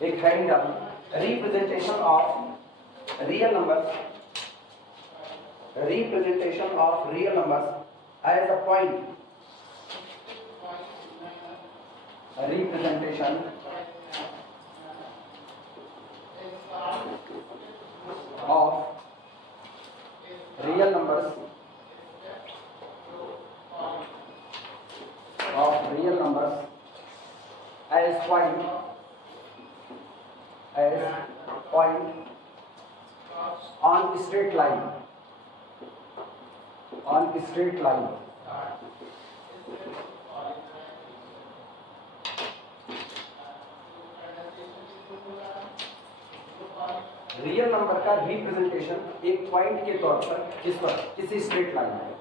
एक हेडिंग डालो, representation of real numbers, representation of real numbers as a point, representation of real numbers as point on straight line, real number का representation एक point के तौर पर किस पर, किसी स्ट्रेट लाइन में,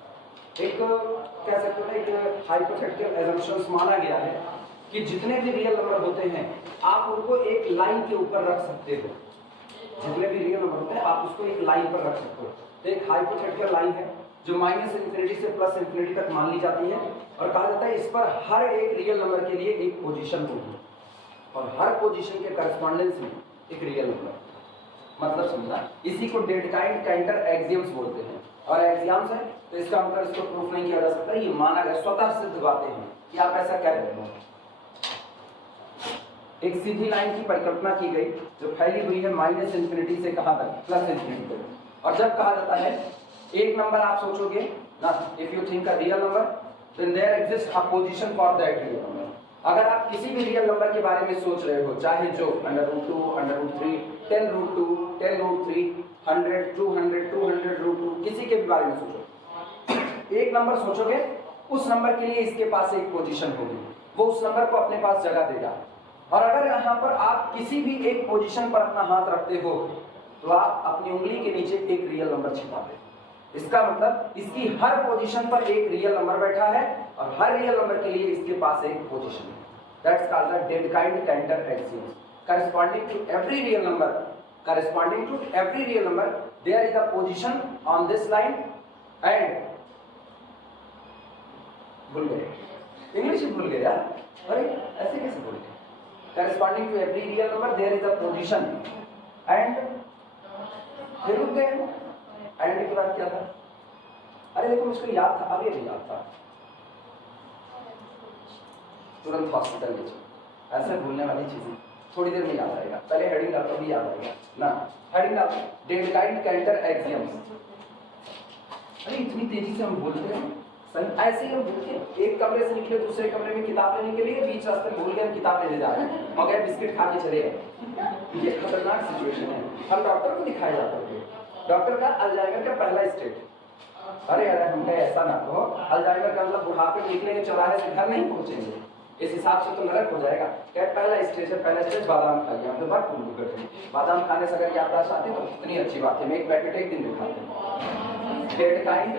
एक कह सकते हैं एक हाइपोथेटिकल एजम्पशंस माना गया है कि जितने भी रियल नंबर होते हैं आप उनको एक लाइन के ऊपर रख सकते हो, जितने भी रियल नंबर होते हैं आप उसको एक लाइन पर रख सकते हो। तो एक हाइपोथेटिकल लाइन है जो माइनस इन्फिनिटी से प्लस इन्फिनिटी तक मान ली जाती है और कहा जाता है इस पर हर एक रियल नंबर के लिए एक पोजीशन होगी और हर पोजीशन के करस्पॉन्डेंस में एक रियल नंबर, मतलब समझना, इसी को डेडकाइंड काउंटर एक्सियम्स बोलते हैं। और एक्सियम्स है तो इसका मतलब इसको प्रूफ नहीं किया जा सकता, ये माना गया, स्वतः सिद्ध बातें हैं कि आप ऐसा कर रहे हो। एक सीधी लाइन की परिकल्पना की गई जो फैली हुई है माइनस इन्फिनिटी से कहां तक, प्लस इन्फिनिटी तक। और जब कहा जाता है एक नंबर आप सोचोगे ना, if you think a real number then there exist a position for that real number. अगर आप किसी भी रियल नंबर के बारे में सोच रहे हो, चाहे जो √2, √3, 10√2, 10√3, 100, 200, 200√2, किसी के भी बारे में सोचो, एक नंबर सोचोगे, उस नंबर के लिए इसके पास एक पोजीशन होगी, वो उस नंबर को अपने पास जगह देगा। और अगर यहाँ पर आप किसी भी एक पोजीशन पर अपना हाथ रखते हो तो आप अपनी उंगली के नीचे एक रियल नंबर छिपाते हो। इसका मतलब इसकी हर पोजीशन पर एक रियल नंबर बैठा है और हर रियल नंबर के लिए इसके पास एक पोजीशन है। That's called the Dedekind Cantor axiom. corresponding to every real number there is a position on this line and भूल गए, इंग्लिश भूल गए यार, अरे ऐसे कैसे भूल गए। corresponding to every real number there is a position and फिर रुक गए, एंड के बाद क्या था, अरे देखो मुझको याद था, अभी याद था, तुरंत हॉस्पिटल में चलो, ऐसे भूलने वाली चीजें थोड़ी देर में याद आएगा, पहले हेडिंग डाल तो भी याद आएगा ना, हेडिंग डाल डेडकाइंड काउंटर एक्सियम्स। अरे इतनी तेजी से हम बोलते हैं, सही ऐसे ही हम बोलते, एक कमरे से निकले दूसरे कमरे में किताब लेने के लिए, बीच रास्ते में भूल गए हम किताब लेने जा रहे हैं और गए बिस्किट खा के चले गए। ये खतरनाक सिचुएशन है। हम डॉक्टर को दिखाया जाता है, डॉक्टर का अल्जाइमर का पहला स्टेज, अरे अरे हम कहे ऐसा ना कहो, अल्जाइमर का मतलब बुढ़ापे में निकलेंगे चौराहे से घर नहीं पहुंचेंगे, इस हिसाब से तो नरक हो जाएगा। क्या पहला स्टेज है, पहला स्टेज बादाम खाइए, हम तो बात भूल, बादाम खाने से अगर याददाश्त आती है तो कितनी अच्छी बात है, मैं एक पैकेट एक दिन में खाते हैं। डेडकाइंड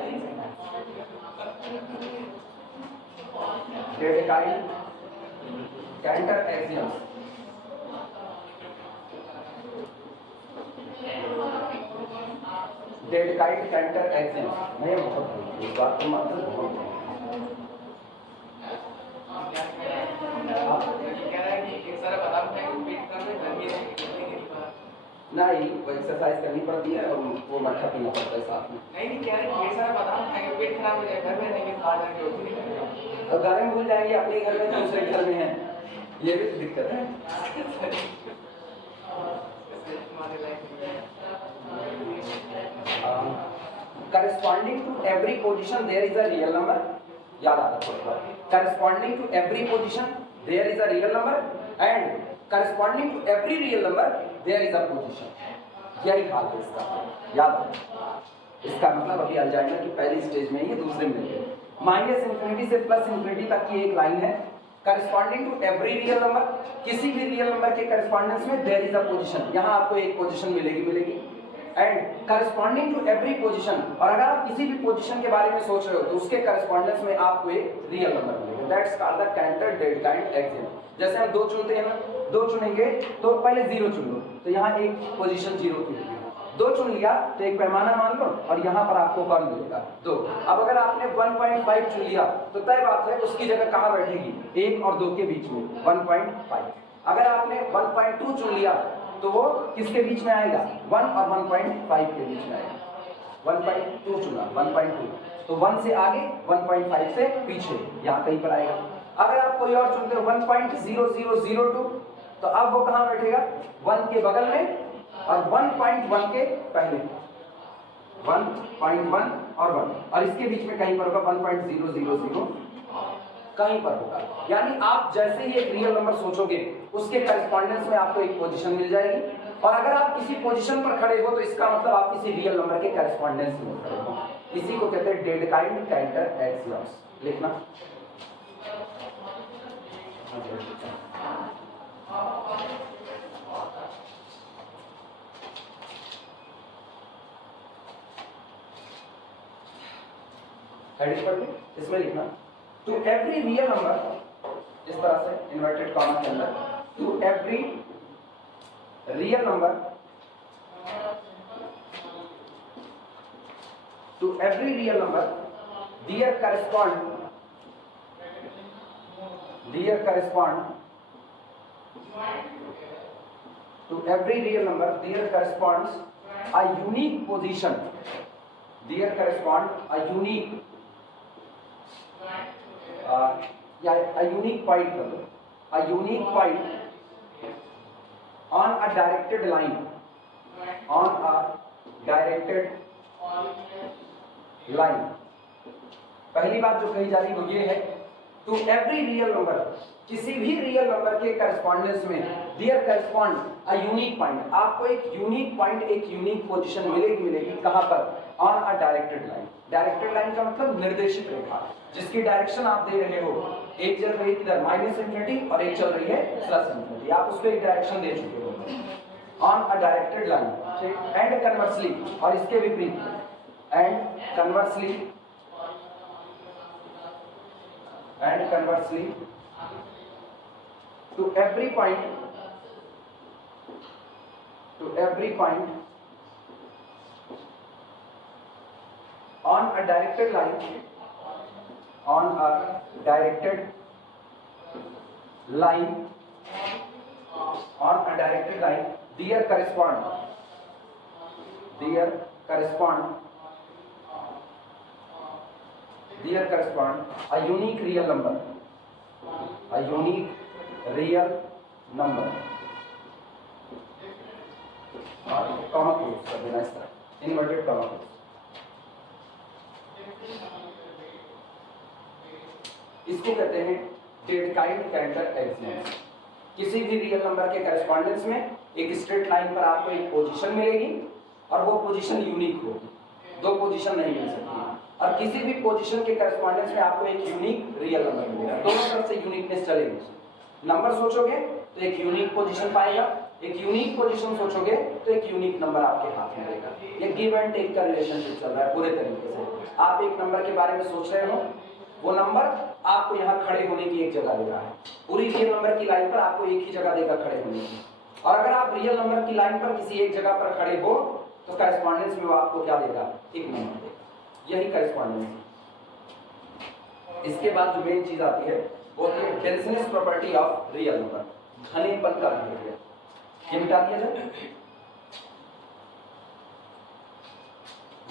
काउंटर एक्सियम्स, डेडकाइंड काउंटर एक्सियम्स, मैं बहुत इस बात को मानता हूं। नहीं, वो एक्सरसाइज करनी पड़ती है और वो मट्ठा पीना पड़ता है साथ में। नहीं कह रहे ये सारा बादाम खाएंगे पेट खराब हो जाएगा, घर में रहेंगे खा जाएंगे, तो घर में भूल जाएंगे अपने घर में, दूसरे घर में है, ये भी दिक्कत है। Corresponding to every position there is a real number, याद आ रहा है, corresponding to every position there is a real number and corresponding to every real number there is a position, यही हाल है इसका, याद है। इसका मतलब अभी अल्जाइमर की पहली स्टेज में, ये दूसरे में, माइनस इन्फिनिटी से प्लस इन्फिनिटी तक की एक लाइन है, corresponding to every real number, किसी भी रियल नंबर के करस्पॉन्डेंस में देयर इज अ पोजीशन, यहाँ आपको एक पोजीशन मिलेगी and corresponding to every position, और अगर आप किसी भी पोजीशन के बारे में सोच रहे हो तो उसके करस्पॉन्डेंस में आपको एक रियल नंबर मिलेगा। That's called the Cantor Dedekind axiom. जैसे हम 2 चुनते हैं ना, 2 चुनेंगे तो पहले 0 चुन लो, तो यहाँ एक पोजीशन 0 की होगी, 2 चुन लिया तो एक पैमाना मान लो और यहाँ पर आपको 1 मिलेगा 2। अब अगर आपने 1.5 चुन लिया तो तय बात है उसकी जगह कहाँ बैठेगी, 1 और 2 के बीच में 1.5। अगर आपने 1.2 चुन लिया तो वो किसके बीच में आएगा, 1 और 1.5 के बीच में आएगा। 1.2 चुना, 1.2 तो 1 से आगे, 1.5 से पीछे, यहाँ कहीं पर आएगा। अगर आप कोई और चुनते हो 1.0002 तो अब वो कहाँ बैठेगा, 1 के बगल में और 1.1 के पहले, 1.1 और 1 और इसके बीच में कहीं पर होगा 1.000 कहीं पर होगा। यानी आप जैसे ही एक रियल नंबर सोचोगे उसके करेस्पॉन्डेंस में आपको एक पोजीशन मिल जाएगी, और अगर आप किसी पोजीशन पर खड़े हो तो इसका मतलब आप किसी रियल नंबर के करेस्पॉन्डेंस में खड़े हो। इसी को कहते हैं डेडकाइंड कैंटर एक्सियम्स। लिखना हेडिंग पढ़ के इसमें लिखना, टू एवरी रियल नंबर, इस तरह से इन्वर्टेड कॉमा के अंदर, to every real number, to every real number there correspond to every real number there corresponds a unique position, there correspond a unique a unique point, a unique point on a directed line, on a directed line। पहली बात जो कही जा रही है वो ये है, टू एवरी रियल नंबर, किसी भी रियल नंबर के करस्पॉन्डेंस में there correspond a unique point, आपको एक यूनिक पॉइंट, एक यूनिक पोजीशन मिलेगी कहां पर, on a directed line. Directed line का मतलब निर्देशित रेखा, जिसकी डायरेक्शन आप दे रहे हो, एक चल रही है इधर -∞ और एक चल रही है +∞, आप उसको एक डायरेक्शन दे चुके हो, on a directed line. And conversely, और इसके विपरीत, and conversely to every point on a directed line, there correspond a unique real number, comma close कर देना इस तरह, इन्वर्टेड कॉमा क्लोज। इसको कहते हैं डेडकाइंड कैंटर एक्सियम। किसी भी रियल नंबर के करेस्पॉन्डेंस में एक स्ट्रेट लाइन पर आपको एक पोजीशन मिलेगी और वो पोजीशन यूनिक होगी, दो पोजीशन नहीं मिल सकती, और किसी भी पोजीशन के करेस्पॉन्डेंस में आपको एक यूनिक रियल नंबर मिलेगा। दोनों तरफ से यूनिकनेस चलेगी। नंबर सोचोगे तो एक यूनिक पोजीशन पाएगा, एक यूनिक पोजीशन सोचोगे तो एक यूनिक नंबर आपके हाथ में रहेगा। ये गिव एंड टेक का रिलेशनशिप चल रहा है पूरे तरीके से। आप एक नंबर के बारे में सोच रहे हो, वो नंबर आपको यहाँ खड़े होने की एक जगह दे रहा है, पूरी रियल नंबर की लाइन पर आपको एक ही जगह देगा खड़े होने की। और अगर आप रियल नंबर की लाइन पर किसी एक जगह पर खड़े हो तो करेस्पॉन्डेंस में वो आपको क्या देगा, एक नंबर देगा। यही करेस्पॉन्डेंस। इसके बाद जो मेन चीज आती है वो है डेंसनेस प्रॉपर्टी ऑफ रियल नंबर, घनेपन का बिहेवियर। ये मिटा दिया जाए।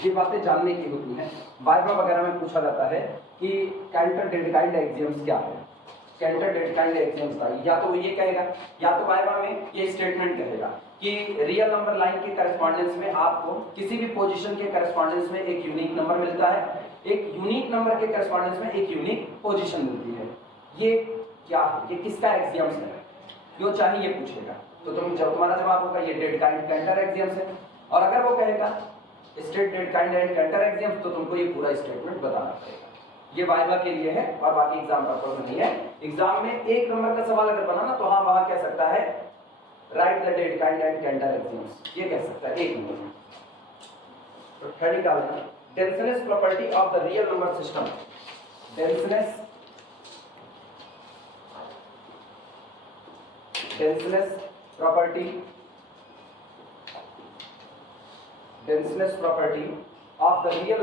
ये बातें जानने की होती हैं, वाइवा वगैरह में पूछा जाता है कि कैंटर डेडकाइंड एक्सियम्स क्या है। कैंटर डेडकाइंड एक्सियम्स का या तो ये कहेगा, या तो वाइवा में ये स्टेटमेंट कहेगा कि रियल नंबर लाइन के करस्पॉन्डेंस में आपको किसी भी पोजीशन के करस्पॉन्डेंस में एक यूनिक नंबर मिलता है, एक यूनिक नंबर के करस्पॉन्डेंस में एक यूनिक पोजीशन मिलती है। ये क्या है, ये किसका एक्सियम्स है, जो चाहे ये पूछेगा। तो तुम जब तुम्हारा जवाब होगा ये डेडकाइंड कैंटर एक्सियम्स है। और अगर वो कहेगा स्टेट डेडकाइंड एंड कैंटर एक्सियम्स तो तुमको ये पूरा स्टेटमेंट बताना पड़ेगा। ये वाइवा के लिए है और बाकी एग्जाम पर्पस में नहीं है। एग्जाम में एक नंबर का सवाल अगर बनाना तो हाँ वहां कह सकता है right the Dedekind and Cantor axioms, ये कह सकता है एक नंबर में। तो हेडिंग डाल देना, denseness property of the real number system. डेंसनेस property of the real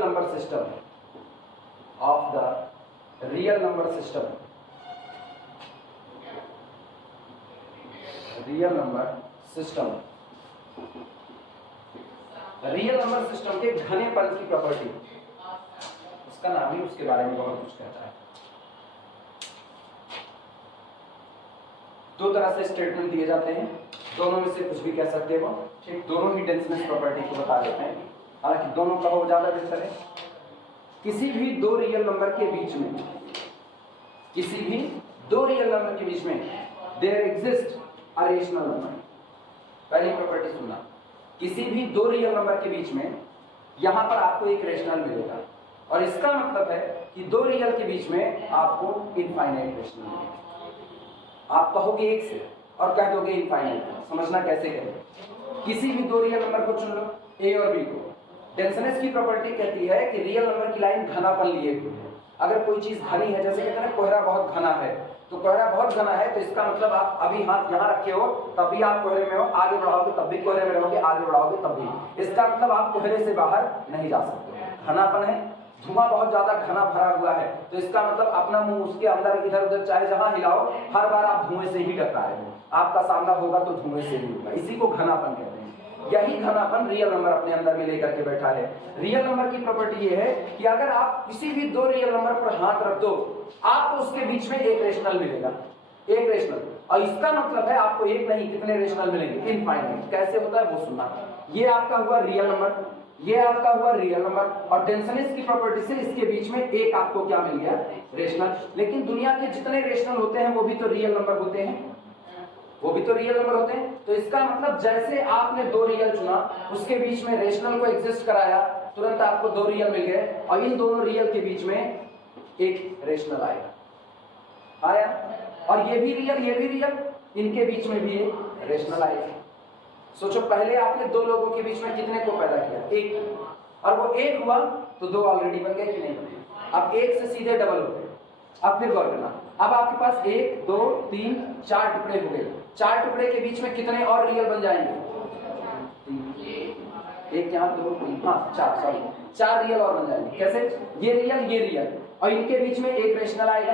number system, real number system, real number system के घनेपन की प्रॉपर्टी, उसका नाम ही उसके बारे में बहुत कुछ कहता है। दो तरह से स्टेटमेंट दिए जाते हैं, दोनों में से कुछ भी कह सकते हो, ठीक, दोनों ही डेंसनेस प्रॉपर्टी को बता देते हैं, हालांकि दोनों का हो ज्यादा बेहतर है। किसी भी दो रियल नंबर के बीच में, किसी भी दो रियल नंबर के बीच में there exist a rational number. पहली प्रॉपर्टी सुनना, किसी भी दो रियल नंबर के बीच में यहां पर आपको एक रेशनल मिलेगा, और इसका मतलब है कि दो रियल के बीच में आपको इनफाइनाइट रेशनल मिलेगा। आप कहोगे एक से और कह दोगे इनफाइनाइट, समझना कैसे करें। किसी भी दो रियल नंबर को चुन लो, ए और बी को। डेंसनेस की प्रॉपर्टी कहती है कि रियल नंबर की लाइन घनापन लिए हुए है। अगर कोई चीज घनी है, जैसे कहते हैं ना कोहरा बहुत घना है, तो कोहरा बहुत घना है तो इसका मतलब आप अभी हाथ यहाँ रखे हो तब भी आप कोहरे में हो, आगे बढ़ाओगे तब भी कोहरे में रहोगे, आगे बढ़ाओगे तब भी, इसका मतलब आप कोहरे से बाहर नहीं जा सकते। घनापन है, धुआं बहुत ज्यादा घना भरा हुआ है, तो इसका मतलब अपना मुंह उसके अंदर इधर उधर चाहे जहां हिलाओ, हर बार आप धुएं से ही टकरा रहे हो, आपका सामना होगा तो धुएं से ही होगा, इसी को घनापन कहते हैं। यही घनापन रियल नंबर अपने अंदर में लेकर के बैठा है। रियल नंबर की प्रॉपर्टी ये है कि अगर आप किसी भी दो रियल नंबर पर हाथ रख दो, आपको उसके बीच में एक रेशनल मिलेगा, एक रेशनल, और इसका मतलब है आपको एक नहीं कितने रेशनल मिलेंगे, इनफाइनाइट। कैसे होता है वो सुनना। ये आपका हुआ रियल नंबर, ये आपका हुआ रियल नंबर, और डेंसनेस की प्रॉपर्टी से इसके बीच में एक आपको क्या मिल गया, रेशनल। लेकिन दुनिया के जितने रेशनल होते हैं वो भी तो रियल नंबर होते हैं, वो भी तो रियल नंबर होते हैं। तो इसका मतलब जैसे आपने दो रियल चुना, उसके बीच में रेशनल को एग्जिस्ट कराया, तुरंत आपको दो रियल मिल गए, और इन दोनों रियल के बीच में एक रेशनल आएगा, आया, और ये भी रियल, ये भी रियल, इनके बीच में भी एक रेशनल आएगा। सोचो पहले आपने दो लोगों के बीच में कितने को पैदा किया, एक, और वो एक हुआ तो दो ऑलरेडी बन गए कि नहीं बने, अब एक से सीधे डबल हो गए। अब फिर गौर करना, अब आपके पास एक दो तीन चार टुकड़े हो गए, चार टुकड़े के बीच में कितने और रियल बन जाएंगे, एक यहाँ दो तीन, हाँ चार, सॉरी चार रियल और बन जाएंगे। कैसे, ये रियल, और इनके बीच में एक रेशनल आएगा,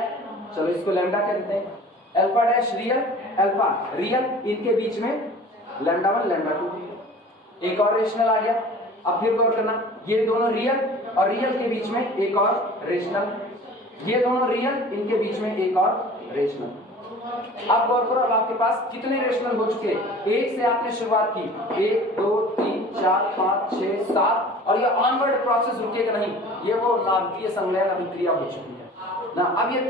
चलो इसको लैम्डा कहते हैं, alpha dash real, alpha real, इनके बीच में लैम्डा 1 लैम्डा 2, एक और रेशनल आ गया। अब फिर गौर करना, ये दोनों रियल और रियल के बीच में एक और रेशनल, ये दोनों रियल, इनके बीच में एक और रेशनल। अब गौर करो, अब आपके पास कितने रेशनल हो चुके, एक से आपने शुरुआत की, 1 2 3 4 5 6 7, और ये ऑनवर्ड प्रोसेस रुकेगा नहीं, ये वो नाभिकीय संलयन अभिक्रिया हो चुकी है ना। अब ये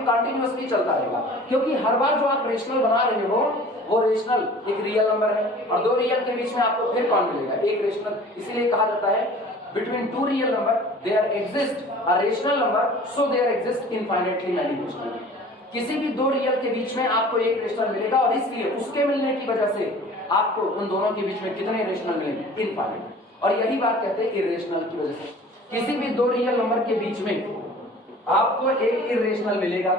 कंटिन्यूअसली चलता रहेगा, क्योंकि हर बार जो आप रेशनल बना रहे हो वो रेशनल एक रियल नंबर है, और दो रियल के बीच में आपको फिर कौन मिलेगा, एक रेशनल। इसीलिए कहा जाता है between two real number there exists a rational number, so there exists infinitely many rational। किसी भी दो रियल के बीच में आपको एक रेशनल मिलेगा, और इसलिए उसके मिलने की वजह से आपको उन दोनों के बीच में कितने रेशनल मिलेंगे, इनफाइनाइट। और यही बात कहते हैं इरेशनल की वजह से, किसी भी दो रियल नंबर के बीच में आपको एक इरेशनल मिलेगा,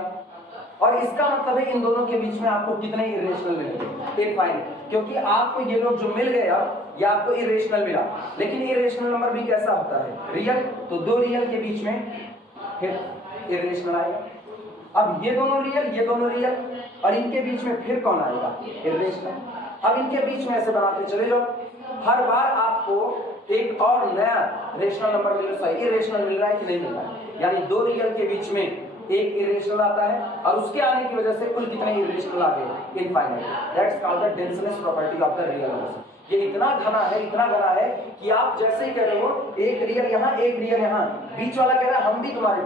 और इसका मतलब है इन दोनों के बीच में आपको कितने इरेशनल मिलेंगे, इनफाइनाइट। क्योंकि आपको ये लोग जो मिल गए, अब ये आपको इरेशनल मिला, लेकिन इरेशनल नंबर भी कैसा होता है, रियल, तो दो रियल के बीच में फिर इरेशनल आएगा। अब ये दोनों रियल, और इनके बीच में फिर कौन आएगा, इरेशनल। अब इनके बीच में ऐसे बनाते चले जाओ, हर बार आपको एक और नया रेशनल नंबर मिल रहा है, इरेशनल मिल रहा है कि नहीं मिल रहा है, यानी दो रियल के बीच में एक इरेशनल आता है, और उसके आने की वजह से कुल कितने इरेशनल आ गए, infinite. That's called the denseness property of the real number. ये इतना घना है कि आप जैसे ही कह रहे हो एक रियल यहाँ एक रियल यहाँ, बीच वाला कह रहा है हम भी तुम्हारे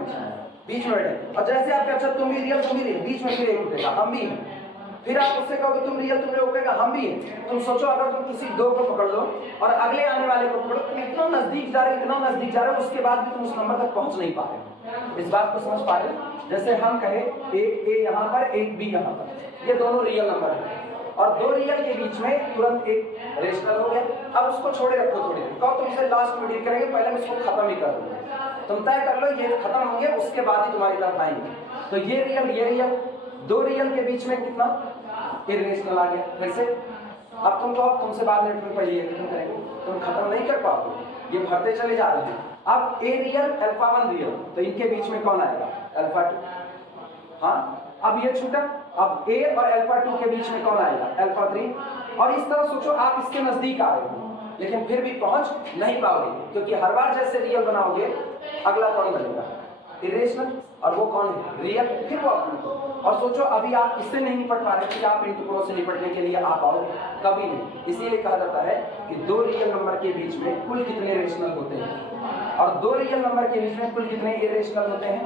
बीच में बैठे, और जैसे आप अच्छा तुम भी रियल, बीच में फिर एक उठेगा हम भी हैं, फिर आप उससे कहोगे तुम रियल, तुम कहेगा हम भी हैं। तुम सोचो अगर तुम किसी दो को पकड़ लो और अगले आने वाले को पकड़ो, तुम इतना नजदीक जा रहे हो, उसके बाद भी तुम उस नंबर तक पहुंच नहीं पा रहे हो। इस बात को समझ पा रहे हो, जैसे हम कहे एक ए यहाँ पर एक बी यहाँ पर, ये दोनों रियल नंबर है, और दो रियल के बीच में तुरंत एक रेशनल हो गया। अब उसको छोड़े रखो थोड़ी देर, कहो तुमसे लास्ट में डील करेंगे, पहले मैं इसको खत्म ही कर दूंगा, तुम तय कर लो ये खत्म होंगे उसके बाद ही तुम्हारी तरफ आएंगे। तो ये रियल, दो रियल के बीच में कितना इरेशनल आ गया। फिर से अब तुम कहो तुमसे बाद में पहले ये खत्म करेंगे, तुम खत्म नहीं कर पाओगे, ये भरते चले जा रहे हैं। अब ए रियल अल्फा 1 रियल, तो इनके बीच में कौन आएगा, अल्फा 2। हाँ अब ये छूटा, अब a और अल्फा 2 के बीच में कौन आएगा? अल्फा 3। और इस तरह सोचो आप इसके नजदीक आ रहे हो लेकिन फिर भी पहुंच नहीं पाओगे, क्योंकि हर बार जैसे रियल बनाओगे अगला कौन बनेगा? इरेशनल। और वो कौन है? रियल। फिर वो अपना। और सोचो अभी आप इससे नहीं निपट पा रहे कि आप इन टुकड़ों से निपटने के लिए आ पाओगे? कभी नहीं। इसीलिए कहा जाता है कि दो रियल नंबर के बीच में कुल कितने रेशनल होते हैं, और दो रियल नंबर के बीच में कुल कितने इरेशनल होते हैं?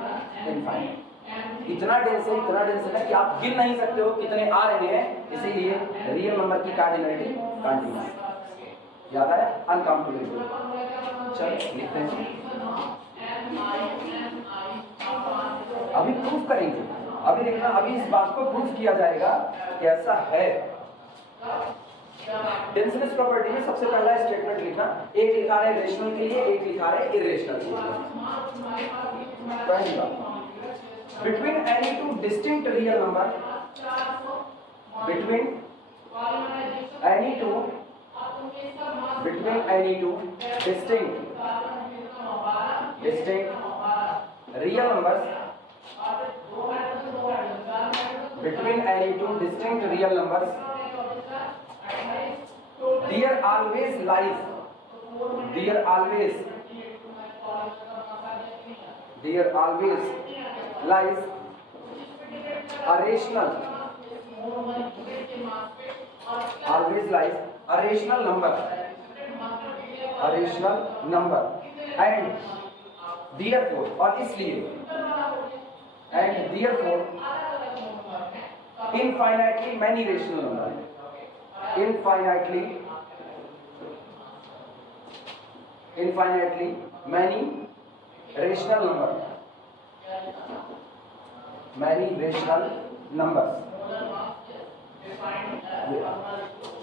इनफाइनाइट। इतना डेंस है कि आप गिन नहीं सकते हो कितने आ रहे हैं। इसीलिए रियल नंबर की कार्डिनलिटी कंटिन्यूस। याद है? अनकाउंटेबल। चलो लिखते हैं। अभी प्रूफ करेंगे। अभी देखना, अभी इस बात को प्रूफ किया जाएगा कैसा है। डेंसनेस प्रॉपर्टी में सबसे पहला स्टेटमेंट लिखना, एक लिखा है रेशनल के लिए, एक लिखा है इरेशनल के लिए। पहली बात, between any two distinct real number, between any two distinct real numbers, between any two distinct real numbers, there always lies a rational, number, and therefore, और इसलिए, and therefore infinitely many rational number, infinitely many rational numbers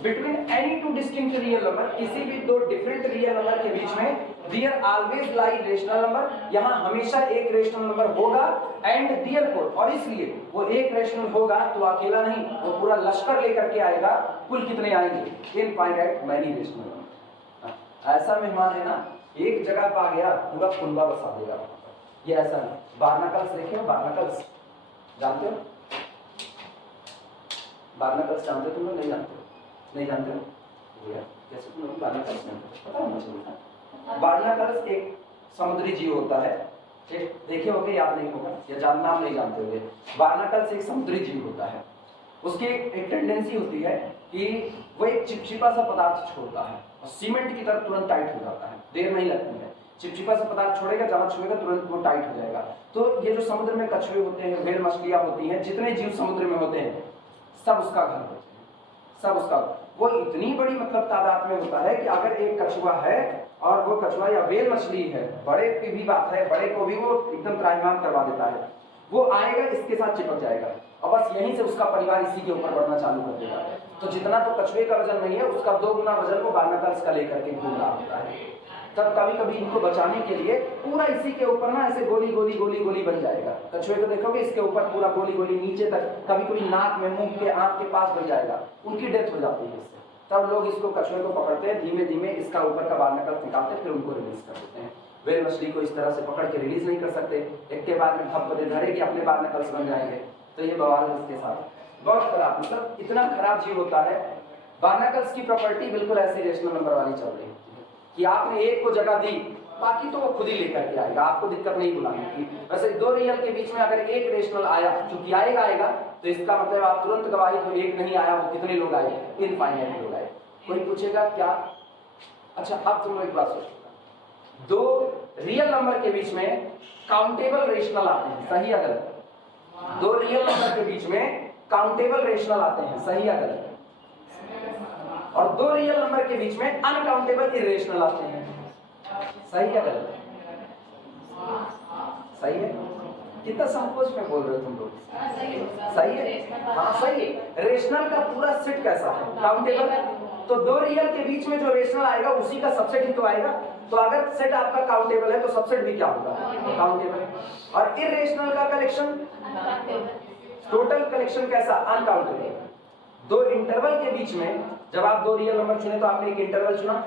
between any two distinct real number, किसी भी दो different real number के बीच में there always lie rational number, यहाँ हमेशा एक रेशनल नंबर होगा, and therefore, और इसलिए वो एक रेशनल होगा तो अकेला नहीं, वो पूरा लश्कर लेकर के आएगा। कुल कितने आएंगे? Infinite many rational number. ऐसा मेहमान है ना, एक जगह पा गया पूरा कुंबा बसा देगा। ये ऐसा नहीं। बार्नाकल्स देखे हो? बार्नाकल्स जानते हो? बार्नाकल्स जानते हो? तुम लोग नहीं जानते हो? नहीं जानते हो? कैसे तुम लोग बार्नाकल्स जानते हो? पता होना चाहिए। बार्नाकल्स एक समुद्री जीव होता है, ठीक? देखे होगे, याद नहीं होगा, या नाम नहीं जानते होगे। बार्नाकल्स एक समुद्री जीव होता है। उसकी एक टेंडेंसी होती है कि वो एक चिपचिपा सा पदार्थ छोड़ता है और सीमेंट की तरह तुरंत टाइट हो जाता है, देर नहीं लगती है। चिपचिपा सा पदार्थ छोड़ेगा, जहां छुएगा तुरंत वो टाइट हो जाएगा। तो ये जो समुद्र में कछुए होते हैं, व्हेल मछलियां होती हैं, जितने जीव समुद्र में होते हैं सब उसका घर होते हैं, सब उसका। वो इतनी बड़ी मतलब तादाद में होता है कि अगर एक कछुआ है और वो कछुआ या व्हेल मछली है, बड़े की भी बात है, बड़े को भी वो एकदम त्राहिमाम करवा देता है। वो आएगा, इसके साथ चिपक जाएगा और बस यहीं से उसका परिवार इसी के ऊपर बढ़ना चालू कर देगा। तो जितना तो कछुए का वजन नहीं है, उसका 2 गुना वजन वो बार्नाकल्स का लेकर के घूम रहा होता है। तब कभी कभी इनको बचाने के लिए पूरा इसी के ऊपर ना ऐसे गोली बन जाएगा। कछुए को देखोगे, इसके ऊपर पूरा गोली नीचे तक, कभी कभी नाक में, मुंह के, आंख के पास बन जाएगा। उनकी डेथ हो जाती है इससे। तब लोग इसको, कछुए को पकड़ते हैं, धीमे धीमे इसका ऊपर का बार्नाकल्स निकालते हैं, फिर उनको रिलीज कर देते हैं। व्हेल मछली को इस तरह से पकड़ के रिलीज नहीं कर सकते, एक के बाद में धप दे धरेगी, अपने बार्नाकल्स बन जाएंगे। तो ये बवाल है इसके साथ। बहुत खराब, मतलब इतना खराब जीव होता है। बार्नाकल्स की प्रॉपर्टी बिल्कुल ऐसी रेशनल नंबर वाली चल रही है कि आपने एक को जगह दी, बाकी तो वो खुद ही लेकर के आएगा, आपको दिक्कत नहीं बुलाने की। वैसे दो रियल के बीच में अगर एक रेशनल आया, चूंकि आएगा तो इसका मतलब आप तुरंत गवाही तो एक नहीं आया, वो कितने लोग आए? इनफाइनाइट लोग आए। कोई पूछेगा क्या? अच्छा, अब तुम एक बात सोचो, दो रियल नंबर के बीच में काउंटेबल रेशनल आते हैं, सही या गलत? दो रियल नंबर के बीच में काउंटेबल रेशनल आते हैं, सही या गलत? और दो रियल नंबर के बीच में अनकाउंटेबल इरेशनल आते हैं, सही या गलत? सही है? कितना संकोच में बोल रहे हो तुम लोग? सही है? हाँ सही है। रेशनल का पूरा सेट कैसा है? काउंटेबल। तो दो रियल के बीच में जो रेशनल आएगा उसी का सबसेट ही तो आएगा। तो अगर सेट आपका काउंटेबल है तो सबसेट भी क्या होगा? काउंटेबल। और इरेशनल का कलेक्शन, टोटल कलेक्शन कैसा? अनकाउंटेबल। दो इंटरवल के बीच में जब आप दो रियल नंबर चुने तो आपने एक इंटरवल चुना,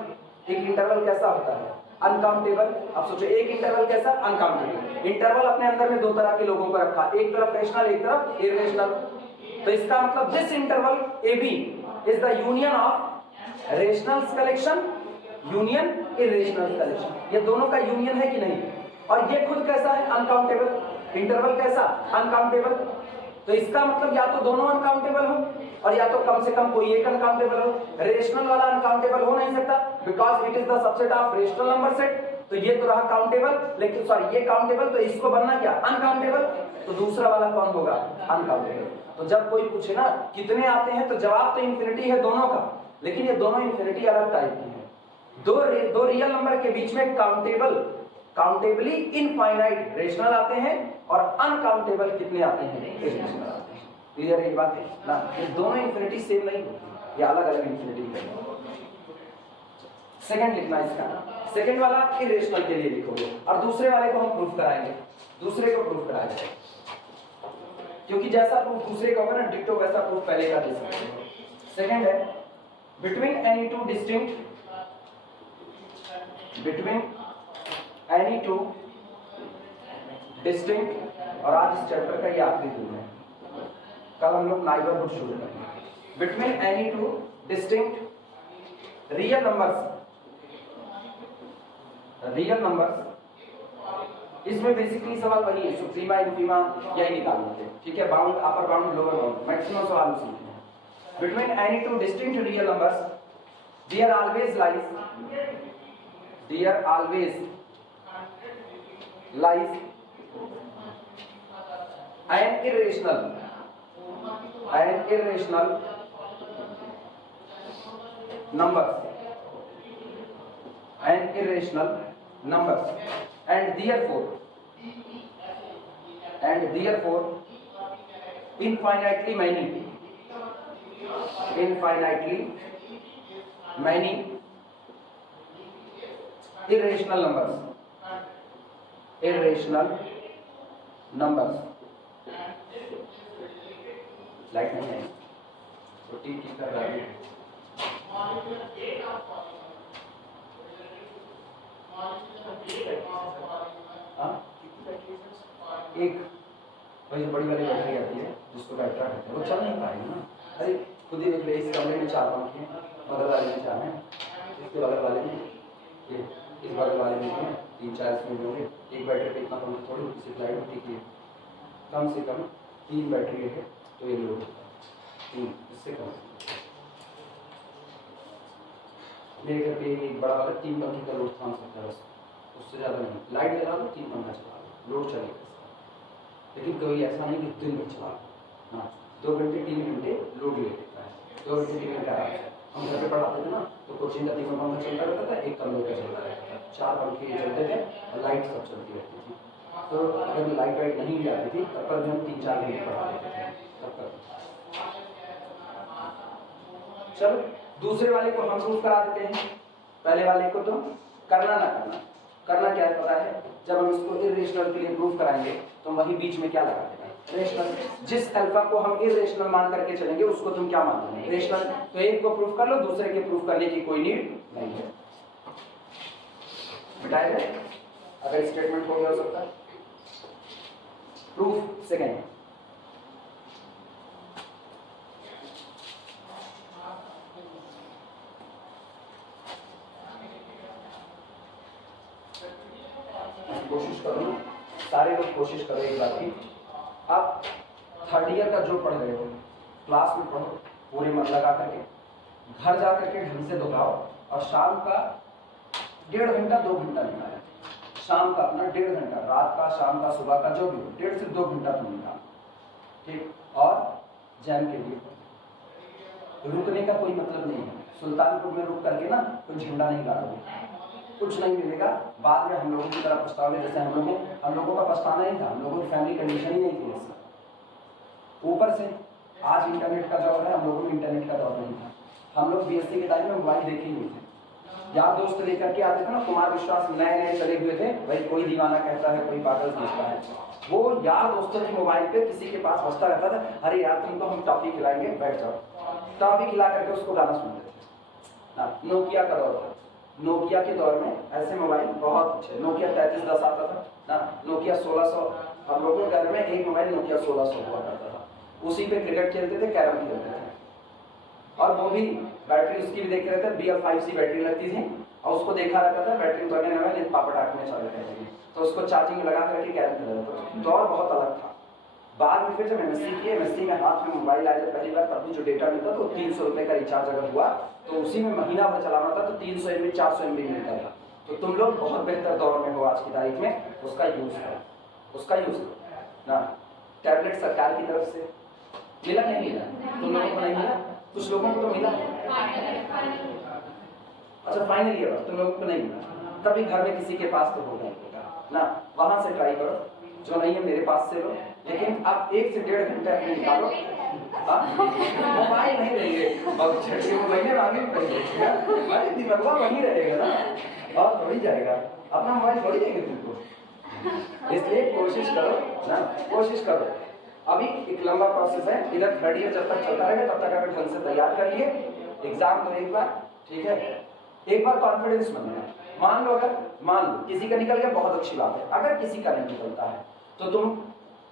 एक इंटरवल कैसा होता है? अनकाउंटेबल। अब सोचो, एक इंटरवल कैसा? अनकाउंटेबल। इंटरवल अपने अंदर में दो तरह के लोगों को रखा, एक तरफ रेशनल, एक तरफ इरेशनल। तो इसका मतलब this interval A B is the union of rationals collection union irrational collection. ये दोनों का यूनियन है कि नहीं? और ये खुद कैसा है? अनकाउंटेबल। इंटरवल कैसा? अनकाउंटेबल। तो इसका मतलब या तो दोनों अनकाउंटेबल हो और या तो कम से कम कोई एक अनकाउंटेबल हो। रेशनल वाला अनकाउंटेबल हो नहीं सकता because it is the subset of rational number set. तो ये तो रहा काउंटेबल, लेकिन सॉरी ये काउंटेबल, तो इसको बनना क्या? अनकाउंटेबल। तो दूसरा वाला कौन होगा? अनकाउंटेबल। तो जब कोई पूछे ना कितने आते हैं, तो जवाब तो इंफिनिटी है दोनों का, लेकिन ये दोनों इंफिनिटी अलग टाइप की है। दो रियल नंबर के बीच में काउंटेबली इनफाइनाइट रेशनल आते हैं और अनकाउंटेबल कितने आते हैं? इरेशनल आते हैं। क्लियर है ये बात है ना? ये दोनों इंफिनिटी सेम नहीं होती, ये अलग अलग इंफिनिटी है। सेकंड लिखना इसका, सेकंड वाला इरेशनल के लिए लिखोगे और दूसरे वाले को हम प्रूफ कराएंगे, दूसरे को प्रूफ कराएंगे, क्योंकि जैसा प्रूफ दूसरे का होगा ना डिक्टो वैसा प्रूफ पहले का दे सकते हैं। सेकंड है बिटवीन एनी टू डिस्टिंक्ट और आज इस चैप्टर का ये आखिरी दिन है, कल हम लोग नाइबरहुड शुरू करेंगे। Between any two distinct real numbers, इसमें बेसिकली सवाल वही है, सुप्रीमा इनफीमा यही निकालना है, ठीक है? Bound, upper bound, lower bound, maximum सवाल उसी में है। Between any two distinct real numbers there always lies an irrational numbers and therefore infinitely many irrational numbers light नहीं है तो ठीक कर रहा है। एक वही जो बड़ी वाली बैटरी आती है जिसको बैटरा कहते हैं, वो चल नहीं पाएगी ना। अरे खुद ही देख ले, इस कमरे में 4 पंखे हैं, बगल वाले में 4 हैं, इसके बगल वाले में ये, इस बगल वाले में 3-4 इसमें होंगे। एक बैटरी पे इतना पंखा थोड़ी किसी लाइट में ठीक है, कम से कम 3 बैटरी है तो ये लोड 3, इससे कम। मेरे घर पे एक बड़ा वाला 3 पंखे का लोड थाम सकता है बस, उससे ज़्यादा नहीं। लाइट जला लो, 3 पंखा चला लो, लोड चलेगा। लेकिन कोई ऐसा नहीं कि दिन भर चला, हाँ 2 घंटे 3 घंटे लोड ले लेता है, 2 घंटे 3 घंटे आराम से। हम घर पे पढ़ाते थे ना तो कोचिंग का 3 पंखा चलता रहता था, एक कमरे का चलता रहता था, 4 पंखे चलते थे और लाइट सब चलती रहती थी। तो अगर लाइट वाइट नहीं भी आती थी तब पर भी हम 3-4 घंटे पढ़ा लेते थे तब तक। चलो दूसरे वाले को हम प्रूफ करा देते हैं, पहले वाले को तो करना ना करना क्या है पता है? जब हम इसको इरेशनल के लिए प्रूफ कराएंगे तो वही बीच में क्या लगा देना? रेशनल। जिस अल्फा को हम इरेशनल मान करके चलेंगे उसको तुम क्या मान लोगे? रेशनल। तो एक को प्रूफ कर लो, दूसरे के प्रूफ करने की कोई नीड नहीं है। मिटाएगा अगर स्टेटमेंट हो गया हो सकता है। प्रूफ सेकेंड, कोशिश करो, सारे लोग कोशिश करो एक बार की। आप 3rd ईयर का जो पढ़ रहे हो क्लास में पढ़ो, पूरे मन लगा करके, घर जा करके ढंग से दोहराओ और शाम का 1.5 घंटा 2 घंटा निकालें। शाम का अपना 1.5 घंटा, रात का, शाम का, सुबह का, जो भी हो 1.5 से 2 घंटा तुम निकालो, ठीक? और जैम के लिए रुकने का कोई मतलब नहीं है। सुल्तानपुर में रुक करके ना कोई झंडा नहीं गाड़ोगे, कुछ नहीं मिलेगा। बाद में हम लोगों की तरह पछताओगे, जैसे हम लोगों का पछताना नहीं था, हम लोगों की फैमिली कंडीशन ही नहीं थी ऐसा। ऊपर से आज इंटरनेट का दौर है, हम लोगों में इंटरनेट का दौर नहीं था। हम लोग बीएससी के टाइम में मोबाइल देखे ही नहीं थे, यार दोस्त लेकर के आते थे ना, कुमार विश्वास नए चले हुए थे, भाई कोई दीवाना कहता है, कोई पागल समझता है। वो यार दोस्तों के मोबाइल पे किसी के पास बसता रहता था, अरे यार तुमको हम टॉफी खिलाएंगे, बैठ जाओ। टॉफी खिला करके उसको गाना सुनते थे। नोकिया का दौर था, नोकिया के दौर में ऐसे मोबाइल बहुत अच्छे, नोकिया 3310 आता था ना, नोकिया 1600, हम लोगों के घर में एक मोबाइल नोकिया 1600 हुआ करता था। उसी पे क्रिकेट खेलते थे, कैरम खेलते थे, और वो भी बैटरी उसकी भी देख रहे थे, BL5C बैटरी लगती थी, और उसको देखा रहता था बैटरी उतरने लगा नहीं पापा डांटने चालू कर देंगे, तो उसको चार्जिंग में लगा करके कैरम खेला जाता था। दौर बहुत अलग था। बाद में फिर जब MSc किए, MSc में हाथ में मोबाइल आया जब पहली बार, तब भी जो डेटा मिलता था वो 300 रुपये का रिचार्ज अगर हुआ तो उसी में महीना भर चलाना था, तो 300 MB 400 MB मिलता था। तो तुम लोग बहुत बेहतर दौर में हो आज की तारीख में, उसका यूज करो, उसका यूज करो ना। टैबलेट सरकार की तरफ से मिला नहीं मिला, तुम लोगों को नहीं मिला, कुछ लोगों को तो मिला। अच्छा फाइनल ईयर तुम लोगों को नहीं मिला, तभी घर में किसी के पास तो होगा ना, वहां से ट्राई करो, जो नहीं है मेरे पास से लो, लेकिन आप 1 से 1.5 घंटे अपने निकालो। मोबाइल नहीं लेंगे, अब छठे महीने में आगे अरे दिमाग वहीं रहेगा ना, और थोड़ी जाएगा, अपना मोबाइल थोड़ी देंगे तुमको। इसलिए कोशिश करो ना, कोशिश करो। अभी एक लंबा प्रोसेस है, इधर 3rd ईयर जब तक चलता रहेगा तब तक अगर ढंग से तैयार करिए, एग्जाम तो एक बार, ठीक है, एक बार कॉन्फिडेंस बनेगा। मान लो किसी का निकल गया, बहुत अच्छी बात है, अगर किसी का नहीं निकलता है तो तुम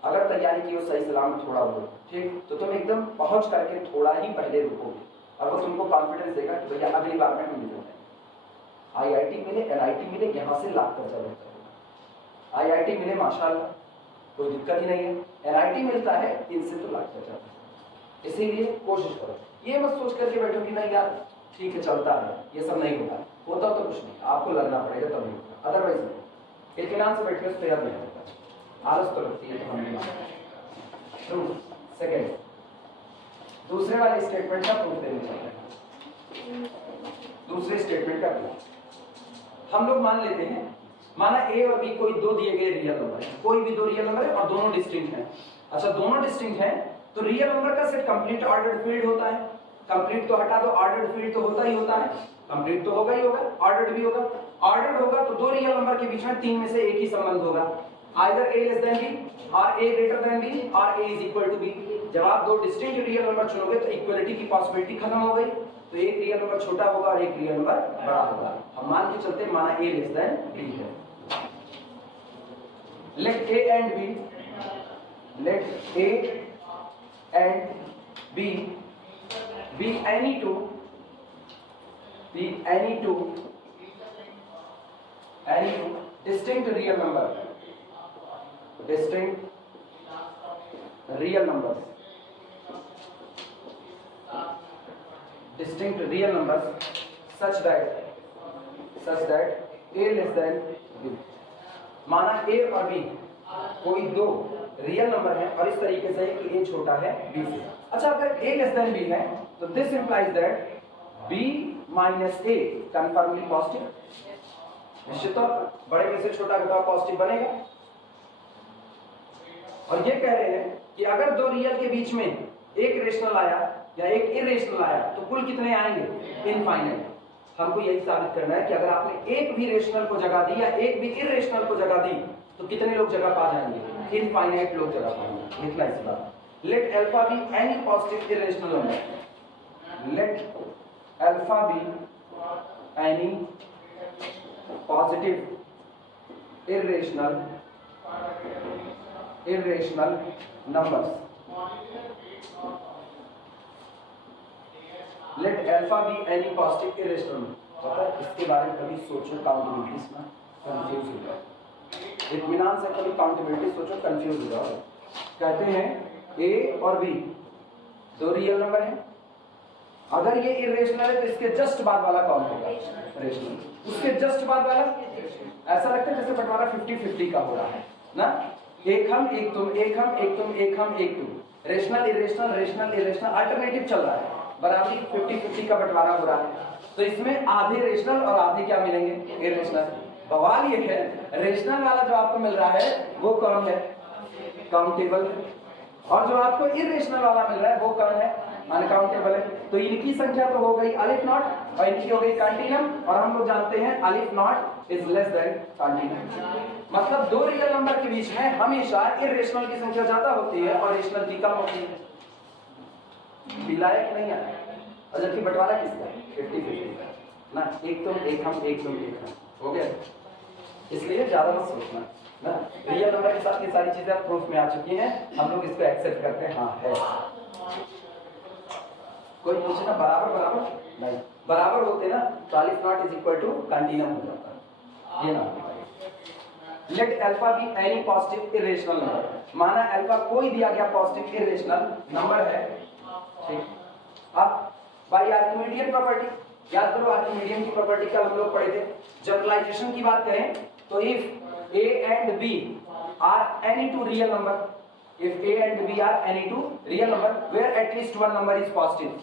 अगर तैयारी की हो सही सलामत थोड़ा हो, ठीक, तो तुम एकदम पहुंच करके थोड़ा ही पहले रुकोगे, और वो तुमको कॉन्फिडेंस देगा कि भैया अगली बार में हम निकलते हैं। IIT मिले, NIT मिले, यहाँ से लाख खर्चा होता है। IIT मिले माशाल्लाह कोई दिक्कत ही नहीं है, NIT मिलता है इनसे तो लाख खर्चा होता है। इसीलिए कोशिश करो, ये मत सोच करके बैठो कि नहीं यार ठीक है चलता है, ये सब नहीं होता, होता तो कुछ नहीं, आपको लगना पड़ेगा तब नहीं होगा, अदरवाइज नहीं। इत्मीनान से बैठे उस पर याद नहीं होता, आलस तो लगती है तो हम नहीं। सेकेंड, दूसरे वाले स्टेटमेंट का प्रूफ देना चाहते हैं। दूसरे स्टेटमेंट का प्रूफ हम लोग मान लेते हैं, माना A और B कोई दो दिए गए रियल नंबर है, कोई भी दो रियल नंबर है और दोनों डिस्टिंक्ट हैं। अच्छा दोनों डिस्टिंक्ट हैं तो रियल नंबर का सेट कंप्लीट ऑर्डर्ड फील्ड होता है। कंप्लीट तो हटा दो, ऑर्डर्ड फील्ड तो होता ही होता है, कंप्लीट तो होगा ही होगा, ऑर्डर्ड भी होगा। ऑर्डर्ड होगा तो दो रियल नंबर के बीच में 3 में से एक ही संबंध होगा, either A less than B or A greater than B or A is equal to B। जब आप दो डिस्टिंक्ट रियल नंबर चुनोगे तो इक्वलिटी की पॉसिबिलिटी खत्म हो गई, तो एक रियल नंबर छोटा होगा और एक रियल नंबर बड़ा होगा। हम मान के चलते माना A less than B है। Let A and B be any two distinct real numbers, such that A less than B। माना A और B कोई दो रियल नंबर है और इस तरीके से कि A छोटा है B से। अच्छा अगर A लेस देन B है तो this implies that B minus A confirmly positive. निश्चित तौर बड़े में से छोटा घटाव पॉजिटिव बनेगा। और ये कह रहे हैं कि अगर दो रियल के बीच में एक रेशनल आया या एक इरेशनल आया तो कुल कितने आएंगे? इनफाइनाइट। हमको यही साबित करना है कि अगर आपने एक भी रेशनल को जगह दी या एक भी इरेशनल को जगह दी तो कितने लोग जगह पा जाएंगे? इनफाइनाइट लोग जगह पाएंगे। लिखना इस बात। Late alpha be any positive irrational number. Late alpha be any positive irrational numbers। Let alpha be any positive irrational number। पता है इसके बारे में कभी सोचो, काउंटेबिलिटीज में कंफ्यूज हो जाओ। इत्मीनान से कभी काउंटेबिलिटी सोचो, कंफ्यूज हो जाओ। कहते हैं A और B दो रियल नंबर हैं, अगर ये इरेशनल है तो इसके जस्ट बाद वाला कौन होगा? रेशनल। उसके जस्ट बाद वाला ऐसा लगता है जैसे बंटवारा 50-50 का हो रहा है ना, एक हम एक तुम, एक हम एक तुम, एक हम एक तुम, rational irrational, rational irrational alternative चल रहा है, बराबरी 50-50 का बंटवारा हो रहा है। तो इसमें आधे रेशनल और आधे क्या मिलेंगे? इरेशनल। बवाल ये है रेशनल वाला जो आपको मिल रहा है वो कौन है? काउंटेबल। और जो आपको इरेशनल वाला मिल रहा है वो कौन है? अनकाउंटेबल है। तो इनकी संख्या तो हो गई अलिफ नॉट और इनकी हो गई कंटिन्यूम, और हम लोग जानते हैं अलिफ naught is less than continuum. मतलब दो रियल नंबर के बीच में हमेशा इरेशनल की संख्या ज्यादा होती है और रेशनल की कम होती है। विलायक नहीं है। और जबकि बंटवारा किसका? 50-50 का ना, एक तुम एक हम एक तुम एक हम, हो गया। इसलिए ज्यादा मत सोचना, ना। रियल नंबर के साथ ये सारी चीजें प्रूफ में आ चुकी हैं, हम लोग इसको एक्सेप्ट करते हैं, हाँ है। कोई पूछे ना बराबर बराबर नहीं, बराबर होते ना तो aleph naught is equal to continuum हो जाता, ये ना। Let alpha be any positive irrational number, माना अल्फा कोई दिया गया पॉजिटिव इरेशनल नंबर है, ठीक। अब बाय आर्किमिडियन प्रॉपर्टी, याद करो आर्किमिडियन की प्रॉपर्टी कल हम लोग पढ़े थे। जनरलाइजेशन की बात करें तो if a and b are any two real number, if a and b are any two real number where at least one number is positive,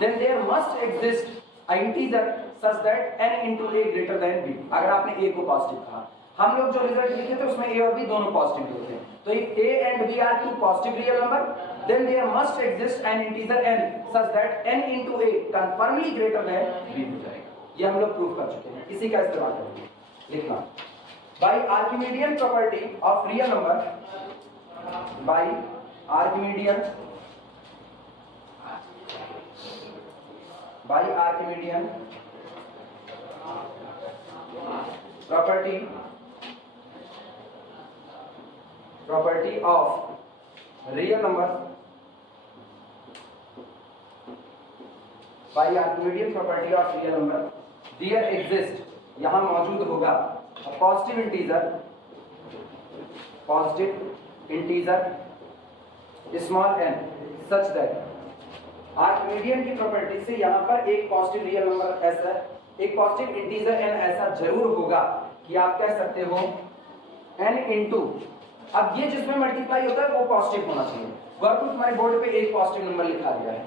then there must exist an integer such that n into a greater than b। अगर आपने a को positive कहा, हम लोग जो result लिखे थे उसमें a और b दोनों पॉजिटिव होते हैं, तो if a and b are two positive real number then there must exist an integer n such that n into a confirmly greater than b हो जाएगा। ये हम लोग प्रूव कर चुके हैं, इसी का इस्तेमाल करेंगे। लिखना by Archimedean property of real number, by Archimedean property of real number, by Archimedean property of real number there exist, यहाँ मौजूद होगा a positive integer small n such that Archimedean की प्रॉपर्टी से यहाँ पर एक पॉजिटिव रियल नंबर ऐसा, एक पॉजिटिव इंटीजर n ऐसा जरूर होगा कि आप कह सकते हो n इंटू, अब ये जिसमें मल्टीप्लाई होता है वो पॉजिटिव होना चाहिए। वर्क तुम्हारे बोर्ड पे एक पॉजिटिव नंबर लिखा दिया है,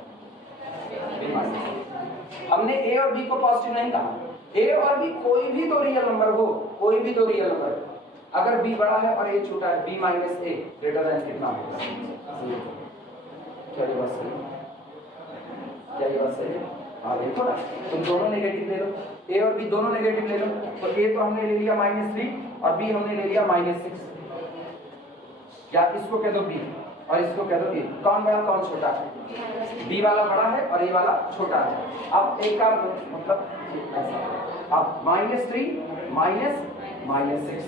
हमने a और b को पॉजिटिव नहीं कहा, a और b कोई भी दो रियल नंबर हो, कोई भी दो रियल नंबर, अगर b बड़ा है और a छोटा है, b minus a greater than कितना होगा? क्या ये बात सही है? क्या ये बात सही है? हाँ देखो ना, तुम दोनों नेगेटिव ले लो, a और b दोनों नेगेटिव ले लो, तो a तो हमने ले लिया -3 और b हमने ले लिया -6, या इसको कह दो b और इसको कह दो a, कौन बड़ा कौन छोटा है? b वाला बड़ा है और a वाला छोटा है। अब एक काम करो, मतलब अब -3 माइनस -6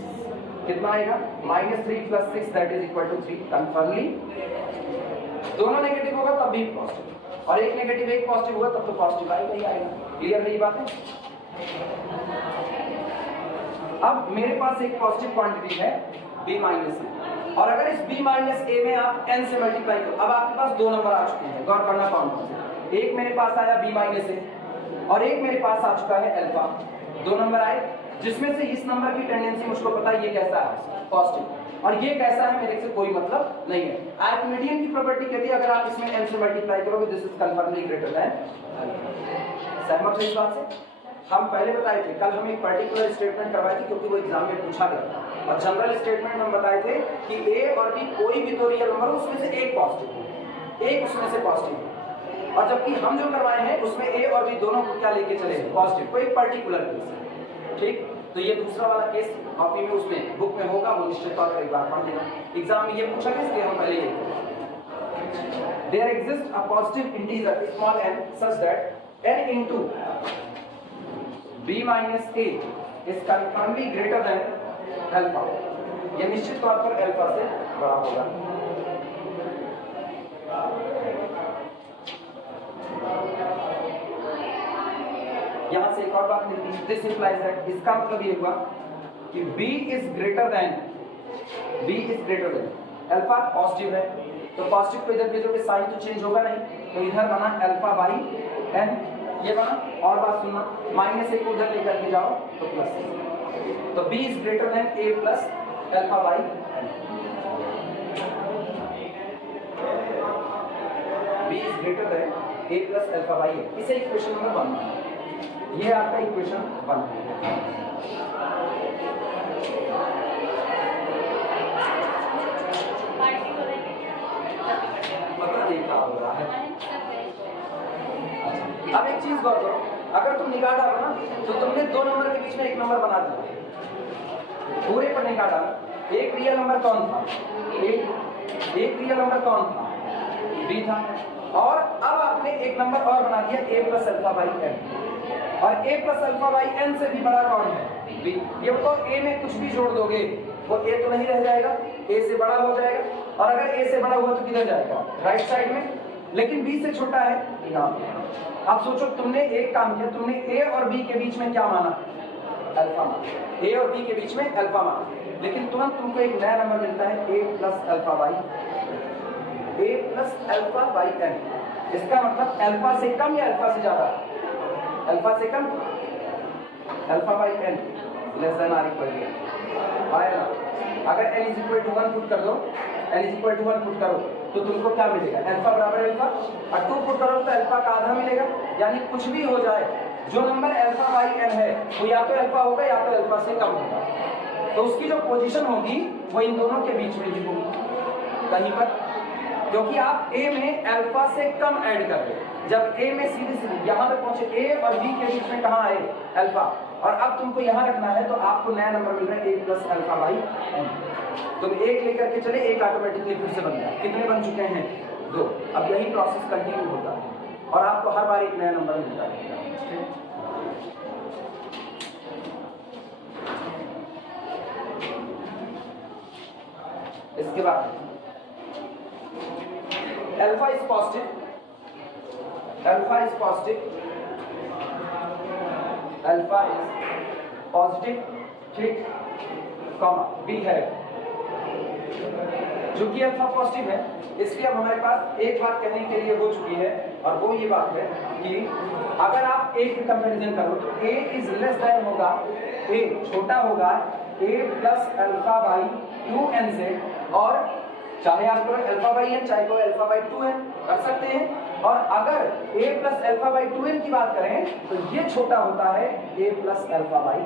कितना आएगा? -3 + 6 that is equal to 3। Confirmly दोनों नेगेटिव होगा तब भी पॉजिटिव, और एक नेगेटिव एक पॉजिटिव होगा तब तो पॉजिटिव आएगा ही आएगा। क्लियर है ये बात है? अब मेरे पास एक पॉजिटिव क्वांटिटी है b माइनस a, और अगर इस b माइनस a में आप n से मल्टीप्लाई करो, अब आपके पास दो नंबर आ चुके हैं, गौर करना कौन कौन से, एक मेरे पास आया b माइनस a और एक मेरे पास आ चुका है अल्फा, दो नंबर आए, जिसमें से इस नंबर की टेंडेंसी मुझको पता है ये कैसा है, पॉजिटिव, और ये कैसा है मेरे से कोई मतलब नहीं है। आर्किमिडियन की प्रॉपर्टी कहती है अगर आप इसमें n से मल्टीप्लाई करोगे this is confirmly greater than alpha. सहमत है इस बात से? हम पहले बताए थे, कल हम एक पर्टिकुलर स्टेटमेंट करवाए थे क्योंकि वो एग्जाम में पूछा गया था, और जनरल स्टेटमेंट हम बताए थे कि a और b कोई भी दो रियल नंबर उसमें से एक पॉजिटिव हो, एक उसमें से पॉजिटिव हो, और जबकि हम जो करवाए हैं उसमें a और b दोनों को क्या लेके चले, पॉजिटिव, कोई पर्टिकुलर केस। ठीक, तो ये दूसरा वाला केस कॉपी में उसमें बुक में होगा, वो निश्चित तौर पर एक बार पढ़ लेना, एग्जाम में ये पूछा गया, इसलिए हम पहले ये there exist a positive integer small n such that n into b minus a is confirmly greater than alpha, ये निश्चित तौर पर अल्फा से बड़ा होगा। यहां से एक और बात मिलती है, दिस इंप्लाइज दैट, इसका मतलब ये हुआ कि b is greater than alpha, positive है, तो पॉजिटिव को इधर भेजोगे साइन तो चेंज होगा नहीं, तो इधर बना अल्फा बाई n, ये बना, और बात सुनना, -1 उधर लेकर के जाओ तो प्लस, तो b is greater than a plus alpha by n, b is greater than a plus alpha by n, इसे इक्वेशन नंबर 1 है, ये आपका इक्वेशन 1 है। पता नहीं क्या हो रहा है। अब एक चीज गौर करो, अगर तुम निगाह डालो ना तो तुमने दो नंबर के बीच में एक नंबर बना दिया, पूरे पर निगाह डालो, एक रियल नंबर कौन था, एक रियल नंबर कौन था, b था, और अब आपने एक नंबर और बना दिया a plus alpha by n, और a plus alpha by n से भी बड़ा कौन है, b। ये बताओ a में कुछ भी जोड़ दोगे वो ए तो नहीं रह जाएगा, ए से बड़ा हो जाएगा, और अगर ए से बड़ा हुआ तो किधर जाएगा, राइट साइड में, लेकिन बी से छोटा है यहाँ पे। अब सोचो तुमने एक काम किया, तुमने ए और बी के बीच में क्या माना, अल्फा माना, ए और बी के बीच में अल्फा माना, लेकिन तुरंत तुमको एक नया नंबर मिलता है ए प्लस अल्फा बाई एन। इसका मतलब अल्फा से कम या अल्फा से ज्यादा, अल्फा से कम, alpha by N less than or equal to आया ना। अगर n इज इक्वल टू 1 पुट कर दो, n इज इक्वल टू 1 पुट करो तो तुमको क्या मिलेगा, अल्फा बराबर अल्फा, और 2 पुट करो तो अल्फा का आधा मिलेगा। यानी कुछ भी हो जाए, जो नंबर अल्फा बाई n है वो या तो अल्फा होगा या तो अल्फा से कम होगा, तो उसकी जो पोजीशन होगी वो इन दोनों के बीच में ही होगी कहीं पर, क्योंकि आप a में अल्फा से कम ऐड कर रहे हो। जब a में सीधे यहाँ तक पहुंचे, a और b के बीच में कहाँ आए, अल्फा, और अब तुमको यहाँ रखना है तो आपको नया नंबर मिल रहा है a plus alpha by n. तुम एक लेकर के चले, एक ऑटोमेटिकली फिर से बन गया, कितने बन चुके हैं, 2। अब यही प्रोसेस कंटिन्यू होता है और आपको हर बार एक नया नंबर मिलता है। इसके बाद alpha is positive, alpha is positive, alpha is positive, ठीक, कॉमा बी है, जो कि अल्फा पॉजिटिव है, इसलिए अब हमारे पास एक बात कहने के लिए हो चुकी है, और वो ये बात है कि अगर आप a की कंपैरिजन करो तो a इज लेस देन होगा, a छोटा होगा a plus alpha by 2n से, और चाहे आप करो अल्फा बाई n, चाहे कोई अल्फा बाई 2n कर सकते हैं। और अगर a plus alpha by 2n की बात करें तो ये छोटा होता है a plus alpha by n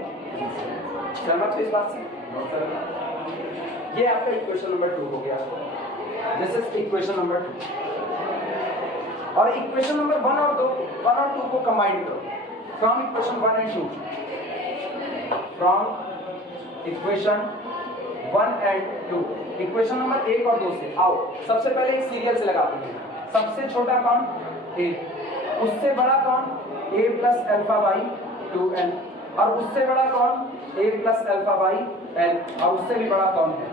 से। सहमत हो इस बात से? ये आपका इक्वेशन नंबर 2 हो गया, दिस इज इक्वेशन नंबर 2। और इक्वेशन नंबर 1 और 2 को कंबाइन करो, from equation 1 and 2, from equation 1 and 2, equation number 1 और 2 से आओ। सबसे पहले एक सीरियल से लगाते हैं, सबसे छोटा कौन, a, उससे बड़ा कौन, a plus alpha by 2n, और उससे बड़ा कौन, a plus alpha by n, और उससे भी बड़ा कौन है,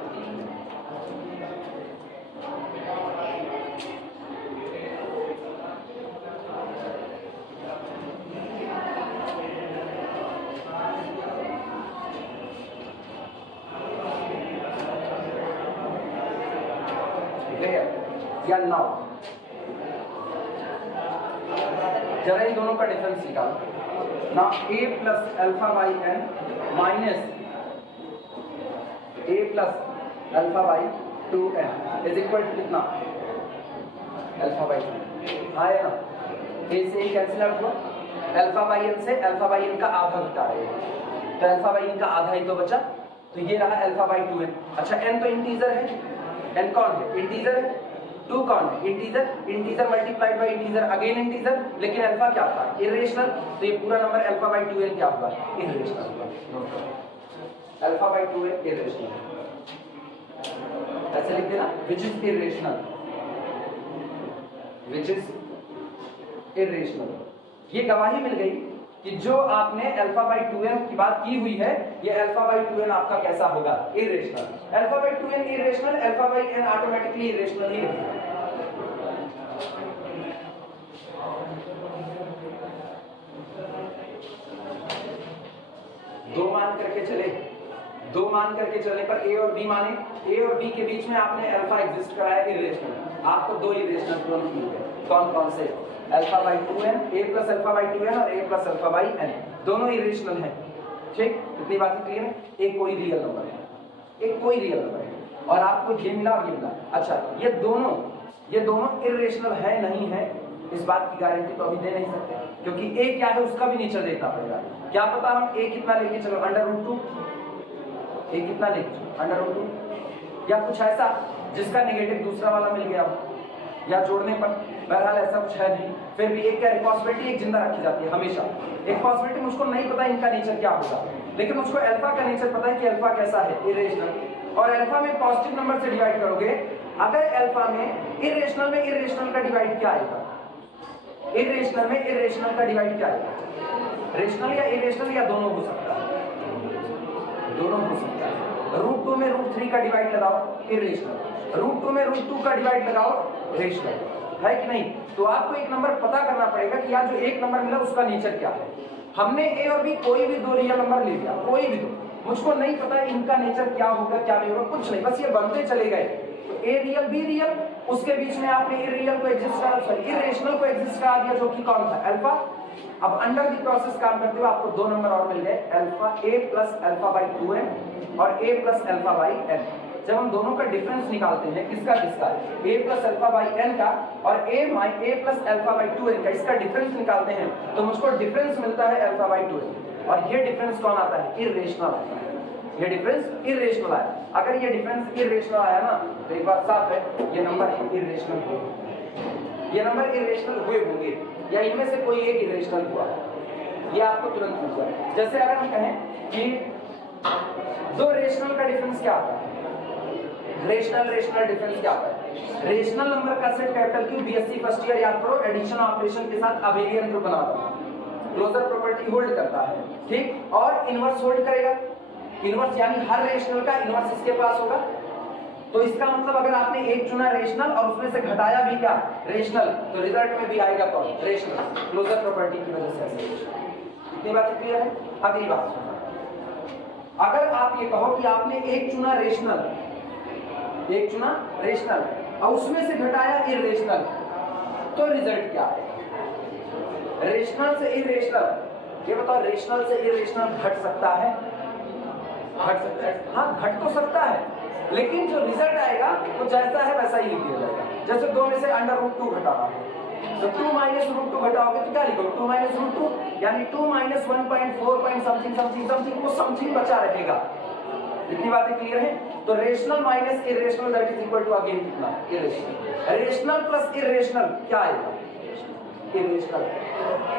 या नाउ। जरा इन दोनों का डिफरेंस निकालो ना, a plus alpha by n minus a plus alpha by 2n is equal to कितना, अल्फा बाई 2 आया ना, a से a कैंसिल आउट हुआ, अल्फा बाई n से अल्फा बाई n का आधा घटा रहे हैं, तो अल्फा बाई n का आधा ही तो बचा, तो ये रहा अल्फा बाई 2n। अच्छा n तो इंटीजर है, n कौन है, इंटीजर है, 2 कौन है, integer, integer multiplied by integer again integer, लेकिन अल्फा क्या था, इरेशनल, तो ये पूरा नंबर अल्फा बाई 2n क्या हुआ, irrational, alpha by 2n irrational, ऐसे लिख देना, which is irrational, which is irrational. ये गवाही मिल गई कि जो आपने अल्फा बाई 2n की बात की हुई है, ये अल्फा बाई 2n आपका कैसा होगा, irrational. Alpha by 2n irrational, alpha by n automatically irrational ही होगा। दो मान करके चले पर a और b माने, a और b के बीच में आपने अल्फा एग्जिस्ट कराया इरेशनल, आपको 2 इरेशनल तुरंत मिल गए, कौन कौन से, alpha by 2n, a plus alpha by 2n और a plus alpha by n, दोनों इरेशनल हैं, ठीक, इतनी बातें क्लियर है। एक कोई रियल नंबर है, एक कोई रियल नंबर है, और आपको ये मिला और ये मिला। अच्छा, ये दोनों इरेशनल है नहीं है, इस बात की गारंटी तो अभी दे नहीं सकते, क्योंकि a क्या है उसका भी नेचर देखना पड़ेगा। क्या पता हम a कितना लेके चलो, √2, a कितना लेके चलो, √2, या कुछ ऐसा जिसका नेगेटिव दूसरा वाला मिल गया हो, या जोड़ने पर, बहरहाल ऐसा कुछ है नहीं, फिर भी एक क्या पॉसिबिलिटी एक जिंदा रखी जाती है हमेशा। एक पॉसिबिलिटी, मुझको नहीं पता इनका नेचर क्या होगा, लेकिन मुझको अल्फा का नेचर पता है कि अल्फा कैसा है, इरेशनल, और अल्फा में पॉजिटिव नंबर से डिवाइड करोगे, अगर अल्फा में इरेशनल का डिवाइड क्या आएगा, इरेशनल में इरेशनल का डिवाइड क्या आएगा, रेशनल या इरेशनल या दोनों हो सकता है, दोनों हो सकता है। √2 में √3 का डिवाइड लगाओ, इरेशनल। √2 में √2 का डिवाइड लगाओ, रेशनल। है कि नहीं? तो आपको एक नंबर पता करना पड़ेगा कि यार जो एक नंबर मिला उसका नेचर क्या है। हमने ए और बी कोई भी दो रियल नंबर ले लिया, कोई भी दो, मुझको नहीं पता इनका नेचर क्या होगा क्या नहीं होगा, कुछ नहीं, बस ये बनते चले गए। तो ए रियल बी रियल, उसके बीच में आपने इरेरियल को एग्जिस्ट करा, सॉरी इरेशनल को एग्जिस्ट करा दिया, जो कि कौन था? अल्फा। अब अंडर द प्रोसेस काम करते हुए आपको दो नंबर और मिल गए, alpha A plus alpha by 2n और ए प्लस अल्फा बाई n। जब हम दोनों का डिफरेंस निकालते हैं, किसका किसका? a plus alpha by n का और a plus alpha by 2n का, इसका डिफरेंस निकालते हैं तो मुझको डिफरेंस मिलता है अल्फा बाई 2n। और ये डिफरेंस कौन आता है? इरेशनल आता है। ये डिफरेंस इरेशनल आया। अगर ये डिफरेंस इरेशनल आया ना तो एक बात साफ है, ये नंबर इरेशनल हुए, ये नंबर इरेशनल हुए होंगे या इनमें से कोई एक इरेशनल हुआ, ये आपको तुरंत मिल जाए। जैसे अगर हम कहें कि दो रेशनल का डिफरेंस क्या आता है, रेशनल रेशनल डिफरेंस क्या होता है? रेशनल नंबर का set capital Q, BSc first year याद करो, एडिशन ऑपरेशन के साथ अबेलियन ग्रुप बनाता है, क्लोजर प्रॉपर्टी होल्ड करता है, ठीक, और इनवर्स होल्ड करेगा। इनवर्स यानी हर रेशनल का इनवर्स इसके पास होगा। तो इसका मतलब अगर आपने एक चुना रेशनल और उसमें से घटाया भी क्या? रेशनल, तो रिजल्ट में भी आएगा कौन? रेशनल, क्लोजर प्रॉपर्टी की वजह से। इतनी बात क्लियर है? अगली बात सुनो, अगर आप ये कहो कि आपने एक चुना रेशनल, एक चुना रेशनल और उसमें से घटाया इरेशनल, तो रिजल्ट क्या है? रेशनल से इरेशनल, ये बताओ, रेशनल से इरेशनल घट सकता है? घट सकता है, हाँ घट तो सकता है, लेकिन जो रिजल्ट आएगा वो जैसा है वैसा ही लिख दिया जाएगा। जैसे 2 में से √2 घटाना है तो 2 माइनस √2 घटाओगे तो क्या लिखोगे? 2 माइनस √2 यानी 2 minus 1.4 point something something something, वो समथिंग बचा रहेगा। इतनी बातें क्लियर है? तो rational minus irrational that is equal to again कितना? इरेशनल। रेशनल प्लस इरेशनल क्या आएगा? इरेशनल।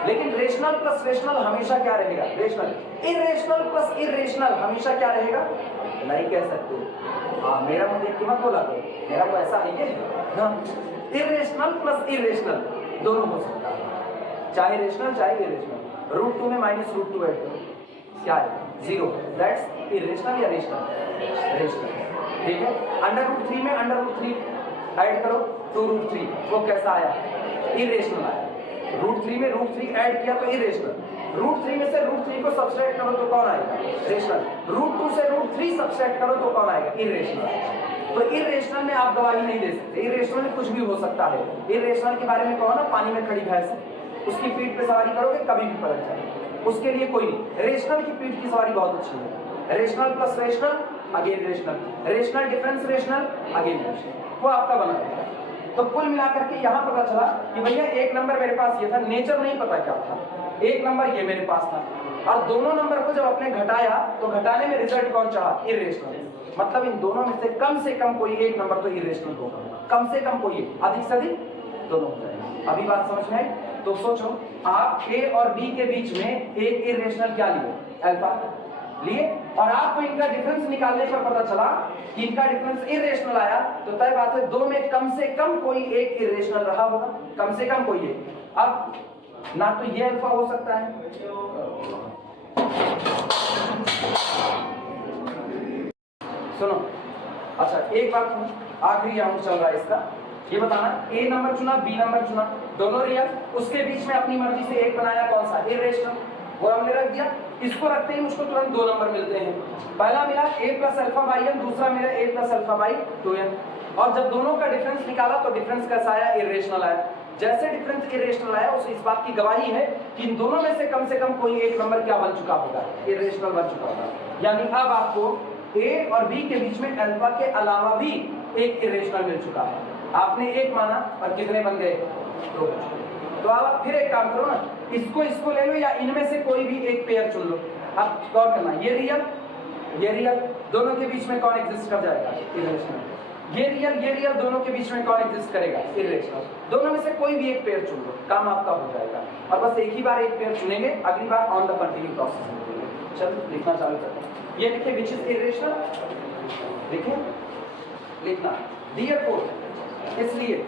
लेकिन रेशनल प्लस रेशनल हमेशा क्या रहेगा? रेशनल। इरेशनल प्लस इरेशनल हमेशा क्या रहेगा? नहीं कह सकते। हाँ, मेरा मुंह देख के मत बोला करो, मेरा वो ऐसा है ये। हाँ, इरेशनल प्लस इरेशनल दोनों हो सकता है, चाहे रेशनल चाहे इरेशनल। √2 में माइनस √2 ऐड करो, क्या है? 0, दैट्स इरेशनल या रेशनल? रेशनल, ठीक है। √3 में √3 ऐड करो, 2√3, वो कैसा आया? इरेशनल आया। √3 में √3 ऐड किया तो इरेशनल। √3 में से √3 को सब्सट्रैक्ट करो तो कौन आएगा? रेशनल। √2 से √3 सब्सट्रैक्ट करो तो कौन आएगा? इरेशनल। तो इरेशनल में आप गवाही नहीं दे सकते, इरेशनल में कुछ भी हो सकता है। इरेशनल के बारे में कहो ना, पानी में खड़ी भैंस, उसकी पीठ पे सवारी करोगे कभी भी पलट जाए, उसके लिए कोई नहीं। रेशनल की पीठ की सवारी बहुत अच्छी है। Rational plus rational again rational, rational difference rational again rational, वो आपका बना रहेगा। तो कुल मिलाकर के यहाँ पता चला कि भैया एक नंबर मेरे पास ये था, नेचर नहीं पता क्या था, एक नंबर ये मेरे पास था, और दोनों नंबर को जब आपने घटाया तो घटाने में रिजल्ट कौन चाहा? इरेशनल। मतलब इन दोनों में से कम कोई एक नंबर तो इरेशनल होगा, कम से कम कोई एक, अधिक से अधिक दोनों हो जाएगा। अभी बात समझ में आई? तो सोचो, आप ए और बी के बीच में एक इरेशनल क्या लिए? अल्फा लिए, और आपको इनका डिफरेंस निकालने पर पता चला कि इनका डिफरेंस इरेशनल आया, तो तय बात है दो में कम से कम कोई एक इरेशनल रहा होगा, कम से कम कोई एक। अब ना तो ये अल्फा हो सकता है, सुनो, अच्छा एक बात सुनो, आखिरी राउंड चल रहा है इसका, ये बताना, ए नंबर चुना, बी नंबर चुना, दोनों रियल, उसके बीच में अपनी मर्जी से एक बनाया, कौन सा? इरेशनल, वो हमने रख दिया। इसको रखते ही मुझको तुरंत दो नंबर मिलते हैं, पहला मिला a plus alpha by n, दूसरा मिला a plus alpha by 2n, और जब दोनों का डिफरेंस निकाला तो डिफरेंस कैसा आया? इरेशनल आया। जैसे डिफरेंस इरेशनल आया, उसे इस बात की गवाही है कि इन दोनों में से कम कोई एक नंबर क्या बन चुका होगा? इरेशनल बन चुका होगा। यानी अब आपको a और b के बीच में अल्फा के अलावा भी एक इरेशनल मिल चुका है। आपने एक माना और कितने बन गए? दो। तो अब आप फिर एक काम करो ना, इसको ले लो या इनमें से कोई भी एक पेयर चुन लो। अब गौर करना, ये रियल दोनों के बीच में कौन एग्जिस्ट कर जाएगा? इरेशनल। ये रियल दोनों के बीच में कौन एग्जिस्ट करेगा? इरेशनल। दोनों में से कोई भी एक पेयर चुन लो, काम आपका हो जाएगा। और बस एक ही बार एक पेयर चुनेंगे, अगली बार ऑन द कंटिन्यू प्रोसेस में। चलो लिखना चालू करते हैं। ये लिखे विच इज इरेशनल, लिखे लिखना डियर फोर। इसलिए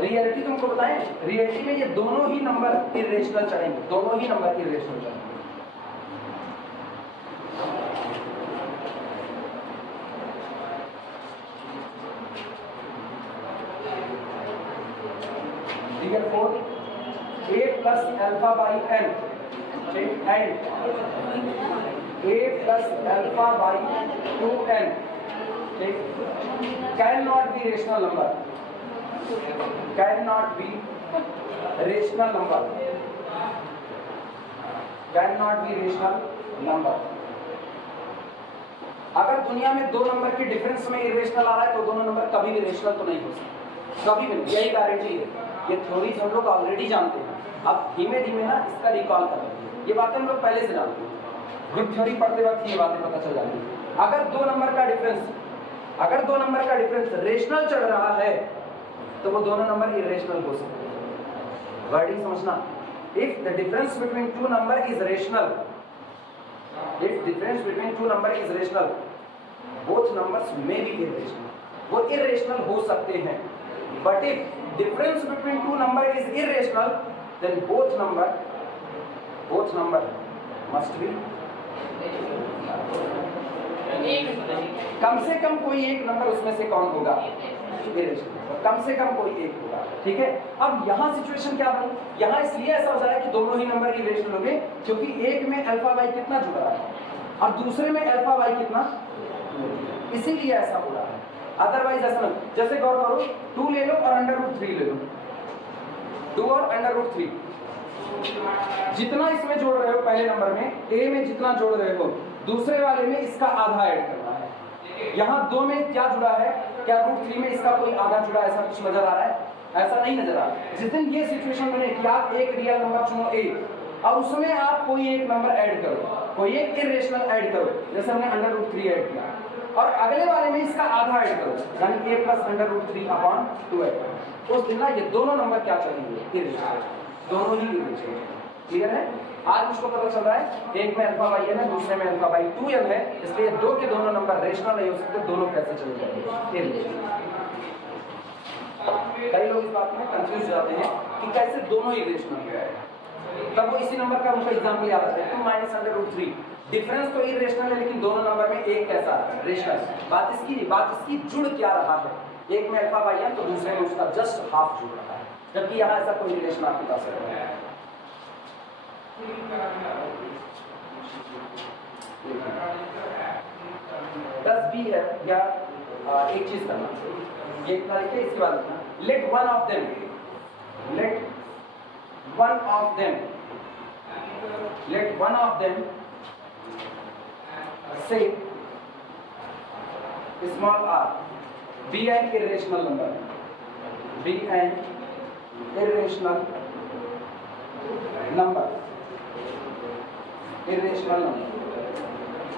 रियलिटी तुमको बताएं, रियलिटी में ये दोनों ही नंबर इरेशनल चढ़ेंगे, दोनों ही नंबर इरेशनल चढ़ेंगे। alpha by n and a plus alpha by 2n cannot be rational number, cannot be rational number, cannot be rational number। अगर दुनिया में दो नंबर के डिफरेंस में इरेशनल आ रहा है तो दोनों नंबर कभी भी रेशनल तो नहीं हो सकते, कभी भी नहीं, यही गारंटी है। ये थ्योरीज हम लोग ऑलरेडी जानते हैं, अब धीमे धीमे ना इसका रिकॉल कर लेते हैं। ये बातें हम लोग पहले से जानते हैं, ग्रुप थ्योरी पढ़ते वक्त ये बातें पता चल जाती है। अगर दो नंबर का डिफरेंस रेशनल चल रहा है तो वो दोनों नंबर इरेशनल हो सकते हैं। वर्डिंग समझना, if the difference between two number is rational, if difference between two number is rational, both numbers may be irrational, वो irrational हो सकते हैं। but if difference between two number is irrational, then both number must be, कम से कम कोई एक number उसमें से कौन होगा, irrational, कम से कम कोई एक होगा। ठीक है, अब यहाँ सिचुएशन क्या बनी, यहाँ इसलिए ऐसा हो जाए कि दोनों ही नंबर इरेशनल होंगे क्योंकि एक में अल्फा वाई कितना जुड़ा है और दूसरे में अल्फा वाई कितना, इसीलिए ऐसा हो रहा है। अदरवाइज ऐसा नहीं, जैसे गौर करो 2 ले लो और √3 ले लो, 2 और √3, जितना इसमें जोड़ रहे हो पहले नंबर में, ए में जितना जोड़ रहे हो दूसरे वाले में इसका आधा ऐड करना है। यहाँ 2 में क्या जुड़ा है, क्या √3 में इसका कोई आधा जुड़ा, ऐसा कुछ नजर आ रहा है, ऐसा नहीं नजर आ रहा। जिस दिन ये सिचुएशन बने कि आप एक रियल नंबर चुनो ए और उसमें आप कोई एक नंबर ऐड करो, कोई एक इरेशनल ऐड करो, जैसे हमने √3 ऐड किया, और अगले वाले में इसका आधा ऐड करो, यानी a + √3/2 ऐड करो, उस दिन ना ये दोनों नंबर क्या चलेंगे, इरेशनल, दोनों ही इरेशनल। क्लियर है? आज मुझको पता चल रहा है एक में अल्फा वाई है, दूसरे में अल्फा वाई 2n है, इसलिए दो के दोनों नंबर रेशनल नहीं हो सकते, दोनों कैसे चले जाएंगे, इरेशनल। कई लोग इस बात में कंफ्यूज जाते हैं कि कैसे दोनों इरेशनल है, तब वो इसी नंबर का उनका एग्जांपल याद आता है 2 - √3, डिफरेंस तो इरेशनल है लेकिन दोनों नंबर में एक कैसा रेशनल। बात इसकी जुड़ क्या रहा है, एक में अल्फा वाई है तो दूसरे में उसका जस्ट हाफ जुड़ रहा है, जबकि यहाँ ऐसा कोई रिलेशन आपके पास है। 10b है या एक चीज करना, ये इतना लिखे, इसके बाद लिखना let one of them say small r be an irrational number,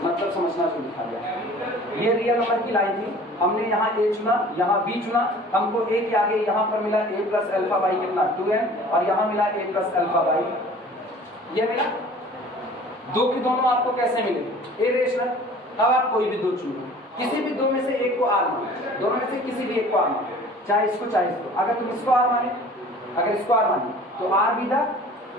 मतलब समझना शुरू लिखा गया। ये रियल नंबर की लाइन थी, हमने यहाँ a चुना, यहाँ b चुना, हमको a के आगे यहाँ पर मिला a + अल्फा वाई कितना 2n, और यहाँ मिला a + अल्फा वाई, ये मिला। दो के दोनों आपको कैसे मिले, इरेशनल। अब आप कोई भी दो चुनो, किसी भी दो में से एक को आर मानो, दोनों में से किसी भी एक को आर मानो, चाहे इसको चाहे इसको। अगर तुम इसको आर माने, अगर इसको आर माने तो आर भी था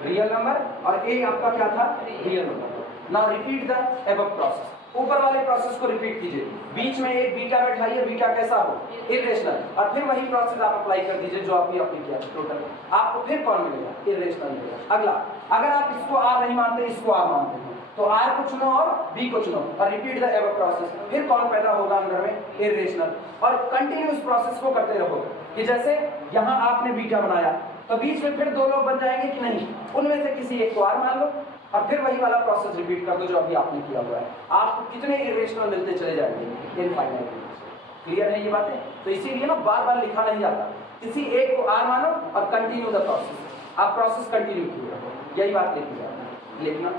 रियल नंबर और ए आपका क्या था, real number. Now repeat the above process, ऊपर वाले प्रोसेस को रिपीट कीजिए, बीच में एक बीटा बैठाइए, बीटा कैसा हो, इरेशनल, और फिर वही प्रोसेस आप अप्लाई कर दीजिए जो आपने अप्लाई किया टोटल, आपको फिर कौन मिलेगा, इरेशनल मिलेगा। अगला, अगर आप इसको आर नहीं मानते, इसको आर मानते हैं तो आर को चुनो और बी को चुनो और रिपीट द अबव प्रोसेस, फिर कौन पैदा होगा अंदर में, इरेशनल। और कंटिन्यूअस प्रोसेस को करते रहो कि जैसे यहाँ आपने बीटा बनाया तो बीच में फिर दो लोग बन जाएंगे कि नहीं, उनमें से किसी एक को आर मान लो और फिर वही वाला प्रोसेस रिपीट कर दो जो अभी आपने किया हुआ है। आपको कितने इरेशनल मिलते चले जाएंगे, इनफाइनाइट। क्लियर है ये बातें? तो इसीलिए ना बार बार लिखा नहीं जाता, किसी एक को आर मानो और कंटिन्यू द प्रोसेस, आप प्रोसेस कंटिन्यू कीजिए, यही बात लिखी जाती है। लिखना,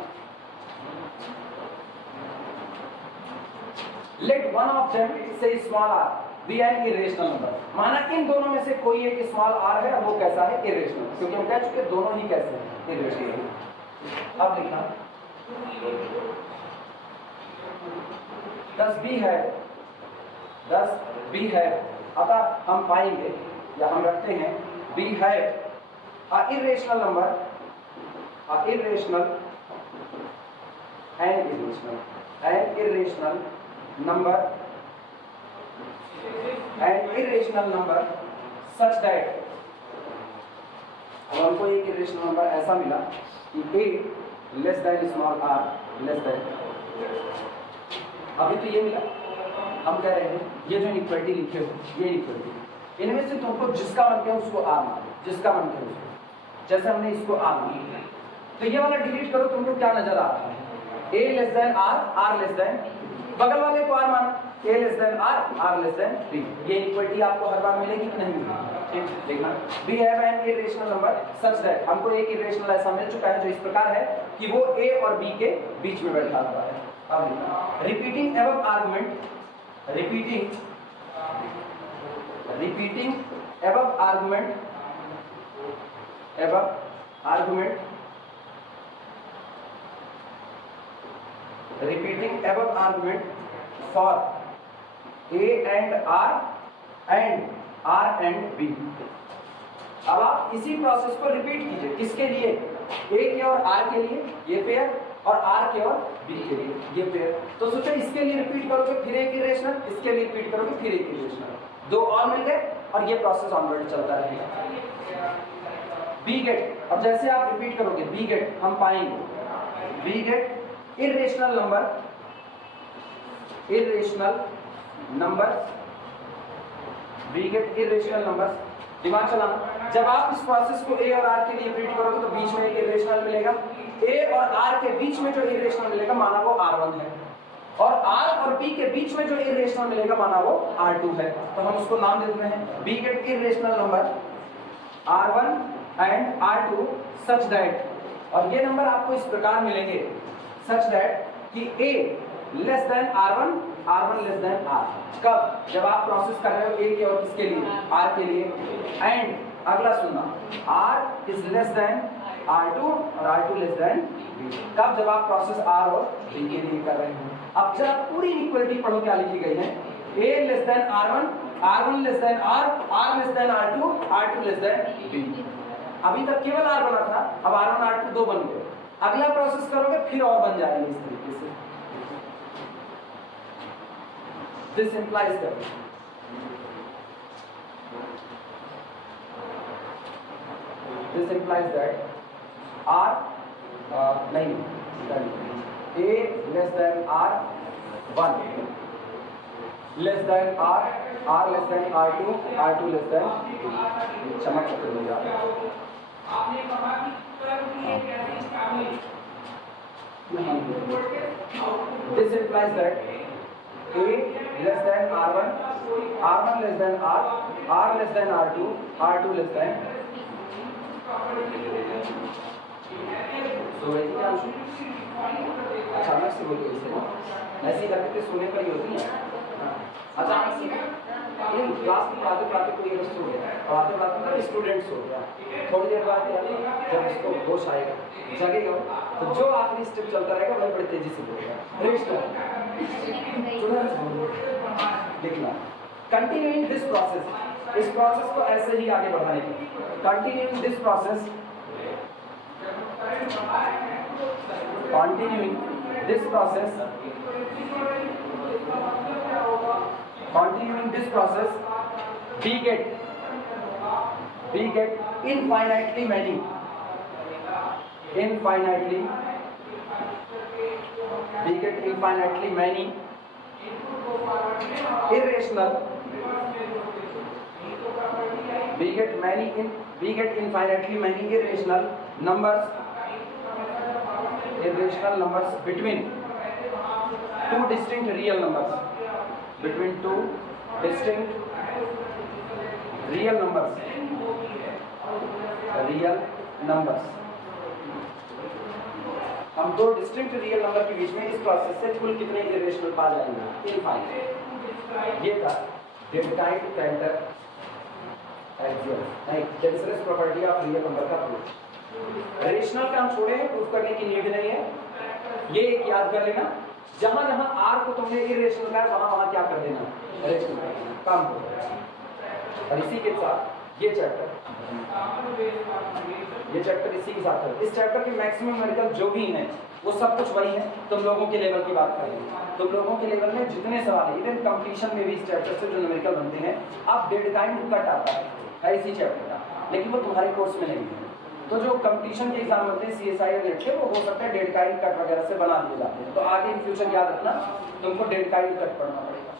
let one of them say small r be an irrational number, माना इन दोनों में से कोई एक स्मॉल r है और वो कैसा है, इरेशनल, क्योंकि हम कह चुके दोनों ही कैसे हैं, इरेशनल। अब लिखना 10b है, अतः हम पाएंगे या हम रखते हैं b है a irrational number, an irrational number such that अब हमको एक इरेशनल नंबर ऐसा मिला कि a less then small r less than, अभी तो ये मिला, हम कह रहे हैं ये जो इनइक्वालिटी लिखे हो ये इनइक्वालिटी, इनमें से तुमको जिसका मन किया उसको r मान, जिसका मन किया उसको, जैसे हमने इसको r मान, तो ये वाला डिलीट करो, तुमको क्या नजर आ रहा है, a less than r, r less than, बगल वाले को r माना, a less than r, r less than b, ये इक्वलिटी आपको हर बार मिलेगी कि नहीं मिलेगी, ठीक देखना। we have an irrational number such that, हमको एक इरेशनल ऐसा मिल चुका है जो इस प्रकार है कि वो a और b के बीच में बैठा हुआ है। अब repeating above argument, repeating above argument repeating above argument for a and r and b। अब आप इसी प्रोसेस को रिपीट कीजिए, किसके लिए, a के और r के लिए ये पेयर, और r के और b के लिए ये पेयर। तो सोचो इसके लिए रिपीट करोगे फिर एक इरेशनल, इसके लिए रिपीट करोगे फिर एक इरेशनल, दो और मिल गए और ये प्रोसेस ऑनवर्ड चलता रहेगा। बी गेट, अब जैसे आप रिपीट करोगे बी गेट, हम पाएंगे we get irrational number, we get irrational numbers. दिमाग चलाना, जब आप इस प्रोसेस को a और r के लिए रिपीट करोगे तो बीच में एक इरेशनल मिलेगा, a और r के बीच में जो इरेशनल मिलेगा माना वो r1 है, और r और b के बीच में जो इरेशनल मिलेगा माना वो r2 है। तो हम उसको नाम दे देते हैं b get irrational number r1 and r2 such that, और ये नंबर आपको इस प्रकार मिलेंगे सच दैट कि a less than r1, r1 less than r। कब, जब आप प्रोसेस कर रहे हो a के और किसके लिए, r के लिए, एंड अगला सुनना r is less than r2 और r2 लेस देन b। कब, जब आप प्रोसेस r और b के लिए कर रहे हो। अब जब पूरी इक्वलिटी पढ़ो क्या लिखी गई है, a less than r1, r1 less than r, r less than r2, r2 less than b। अभी तक केवल r बना था, अब r1 r2 दो बन गए, अगला प्रोसेस करोगे फिर और बन जाएंगे इस तरीके से। This implies that r नहीं, a less than r1 less than r, r less than r2, r2 less than चमक चक्र हो जाता है। आपने कहा कि कर्व की एक ऐसी family, this implies that a less than r1, r1 less than r, r less than r2, r2 less than, so अचानक से बोलो इसे, ऐसी करके सोने पर ही होती है, अचानक से इन क्लास में पढ़ाते कोई दोस्त हो गया, पढ़ाते स्टूडेंट्स हो गया, थोड़ी देर बाद जब इसको होश आएगा, जगेगा, तो जो आखिरी स्टेप चलता रहेगा वही बड़ी तेजी से बोलेगा। देखना, कंटिन्यूइंग दिस प्रोसेस, इस प्रोसेस को ऐसे ही आगे बढ़ाने की, continuing this process, continuing this process, we get infinitely many irrational, we get infinitely many irrational numbers between two distinct real numbers, हम दो डिस्टिंक्ट रियल नंबर के बीच में इस प्रोसेस से कुल कितने इरेशनल पा जाएंगे, इनफाइनाइट। ये था डेल्टाइट कैरेक्टर एक्सियम, नहीं डेंसरेस प्रॉपर्टी ऑफ रियल नंबर का प्रूफ। रेशनल का हम छोड़े, प्रूफ करने की नीड नहीं है, ये एक याद कर लेना, जहां जहां r को तुमने इरेशनल का वहां वहां क्या कर देना, रेशनल काम हो जाएगा। और इसी के साथ ये चैप्टर इसी के साथ है। इस चैप्टर के मैक्सिमम न्यूमेरिकल जो भी हैं वो सब कुछ वही है। तुम लोगों के लेवल की बात करेंगे, तुम लोगों के लेवल में जितने सवाल है, इवन कंप्लीशन में भी इस चैप्टर से जो न्यूमेरिकल बनते हैं, अब डेड टाइम कट आता है इसी चैप्टर का, लेकिन वो तुम्हारे कोर्स में नहीं है। तो जो कंपटीशन के एग्जाम होते हैं CSI और नेट के, वो हो सकता है डेट काइंड कट वगैरह से बना दिए जाते हैं। तो आगे इन फ्यूचर याद रखना तुमको डेट काइंड कट पढ़ना पड़ेगा।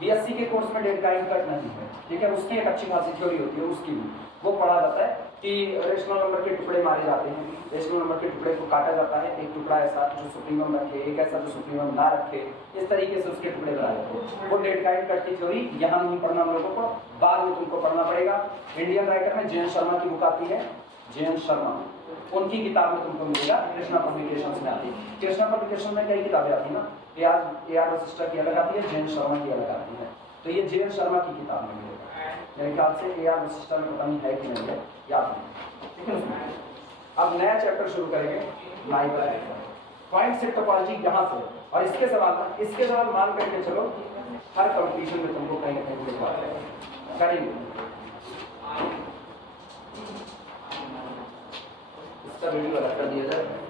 BSc के कोर्स में डेट काइंड कट नहीं है, ठीक है, उसकी एक अच्छी खासी थ्योरी होती है, उसकी भी वो पढ़ा जाता है कि रेशनल नंबर के टुकड़े मारे जाते हैं, रेशनल नंबर के टुकड़े को काटा जाता है, एक टुकड़ा ऐसा जो सुप्रीमम रखे, एक ऐसा जो सुप्रीमम ना रखे, इस तरीके से उसके टुकड़े बनाए जाते हैं। वो डेट काइंड कट की थ्योरी यहाँ नहीं पढ़ना हम लोगों को, बाद में तुमको पढ़ना पड़ेगा। इंडियन राइटर में जयंत शर्मा की बुक आती है, जयंत शर्मा, उनकी किताब में तुमको मिलेगा, कृष्णा पब्लिकेशन में आती है। कृष्णा पब्लिकेशन में कई किताबें आती है ना, AR वशिष्ठा की अलग आती है, जयंत शर्मा की अलग आती है, तो ये जयंत शर्मा की किताब में मिलेगा। मेरे ख्याल से AR वशिष्ठा में पता नहीं है कि नहीं है, याद नहीं, ठीक है उसमें। अब नया चैप्टर शुरू करेंगे नाइबर पॉइंट सेट टोपोलॉजी यहाँ से, और इसके सवाल मान करके चलो हर कंपटीशन में तुमको कहीं ना कहीं करेंगे। इसका वीडियो अलग कर दिया जाए।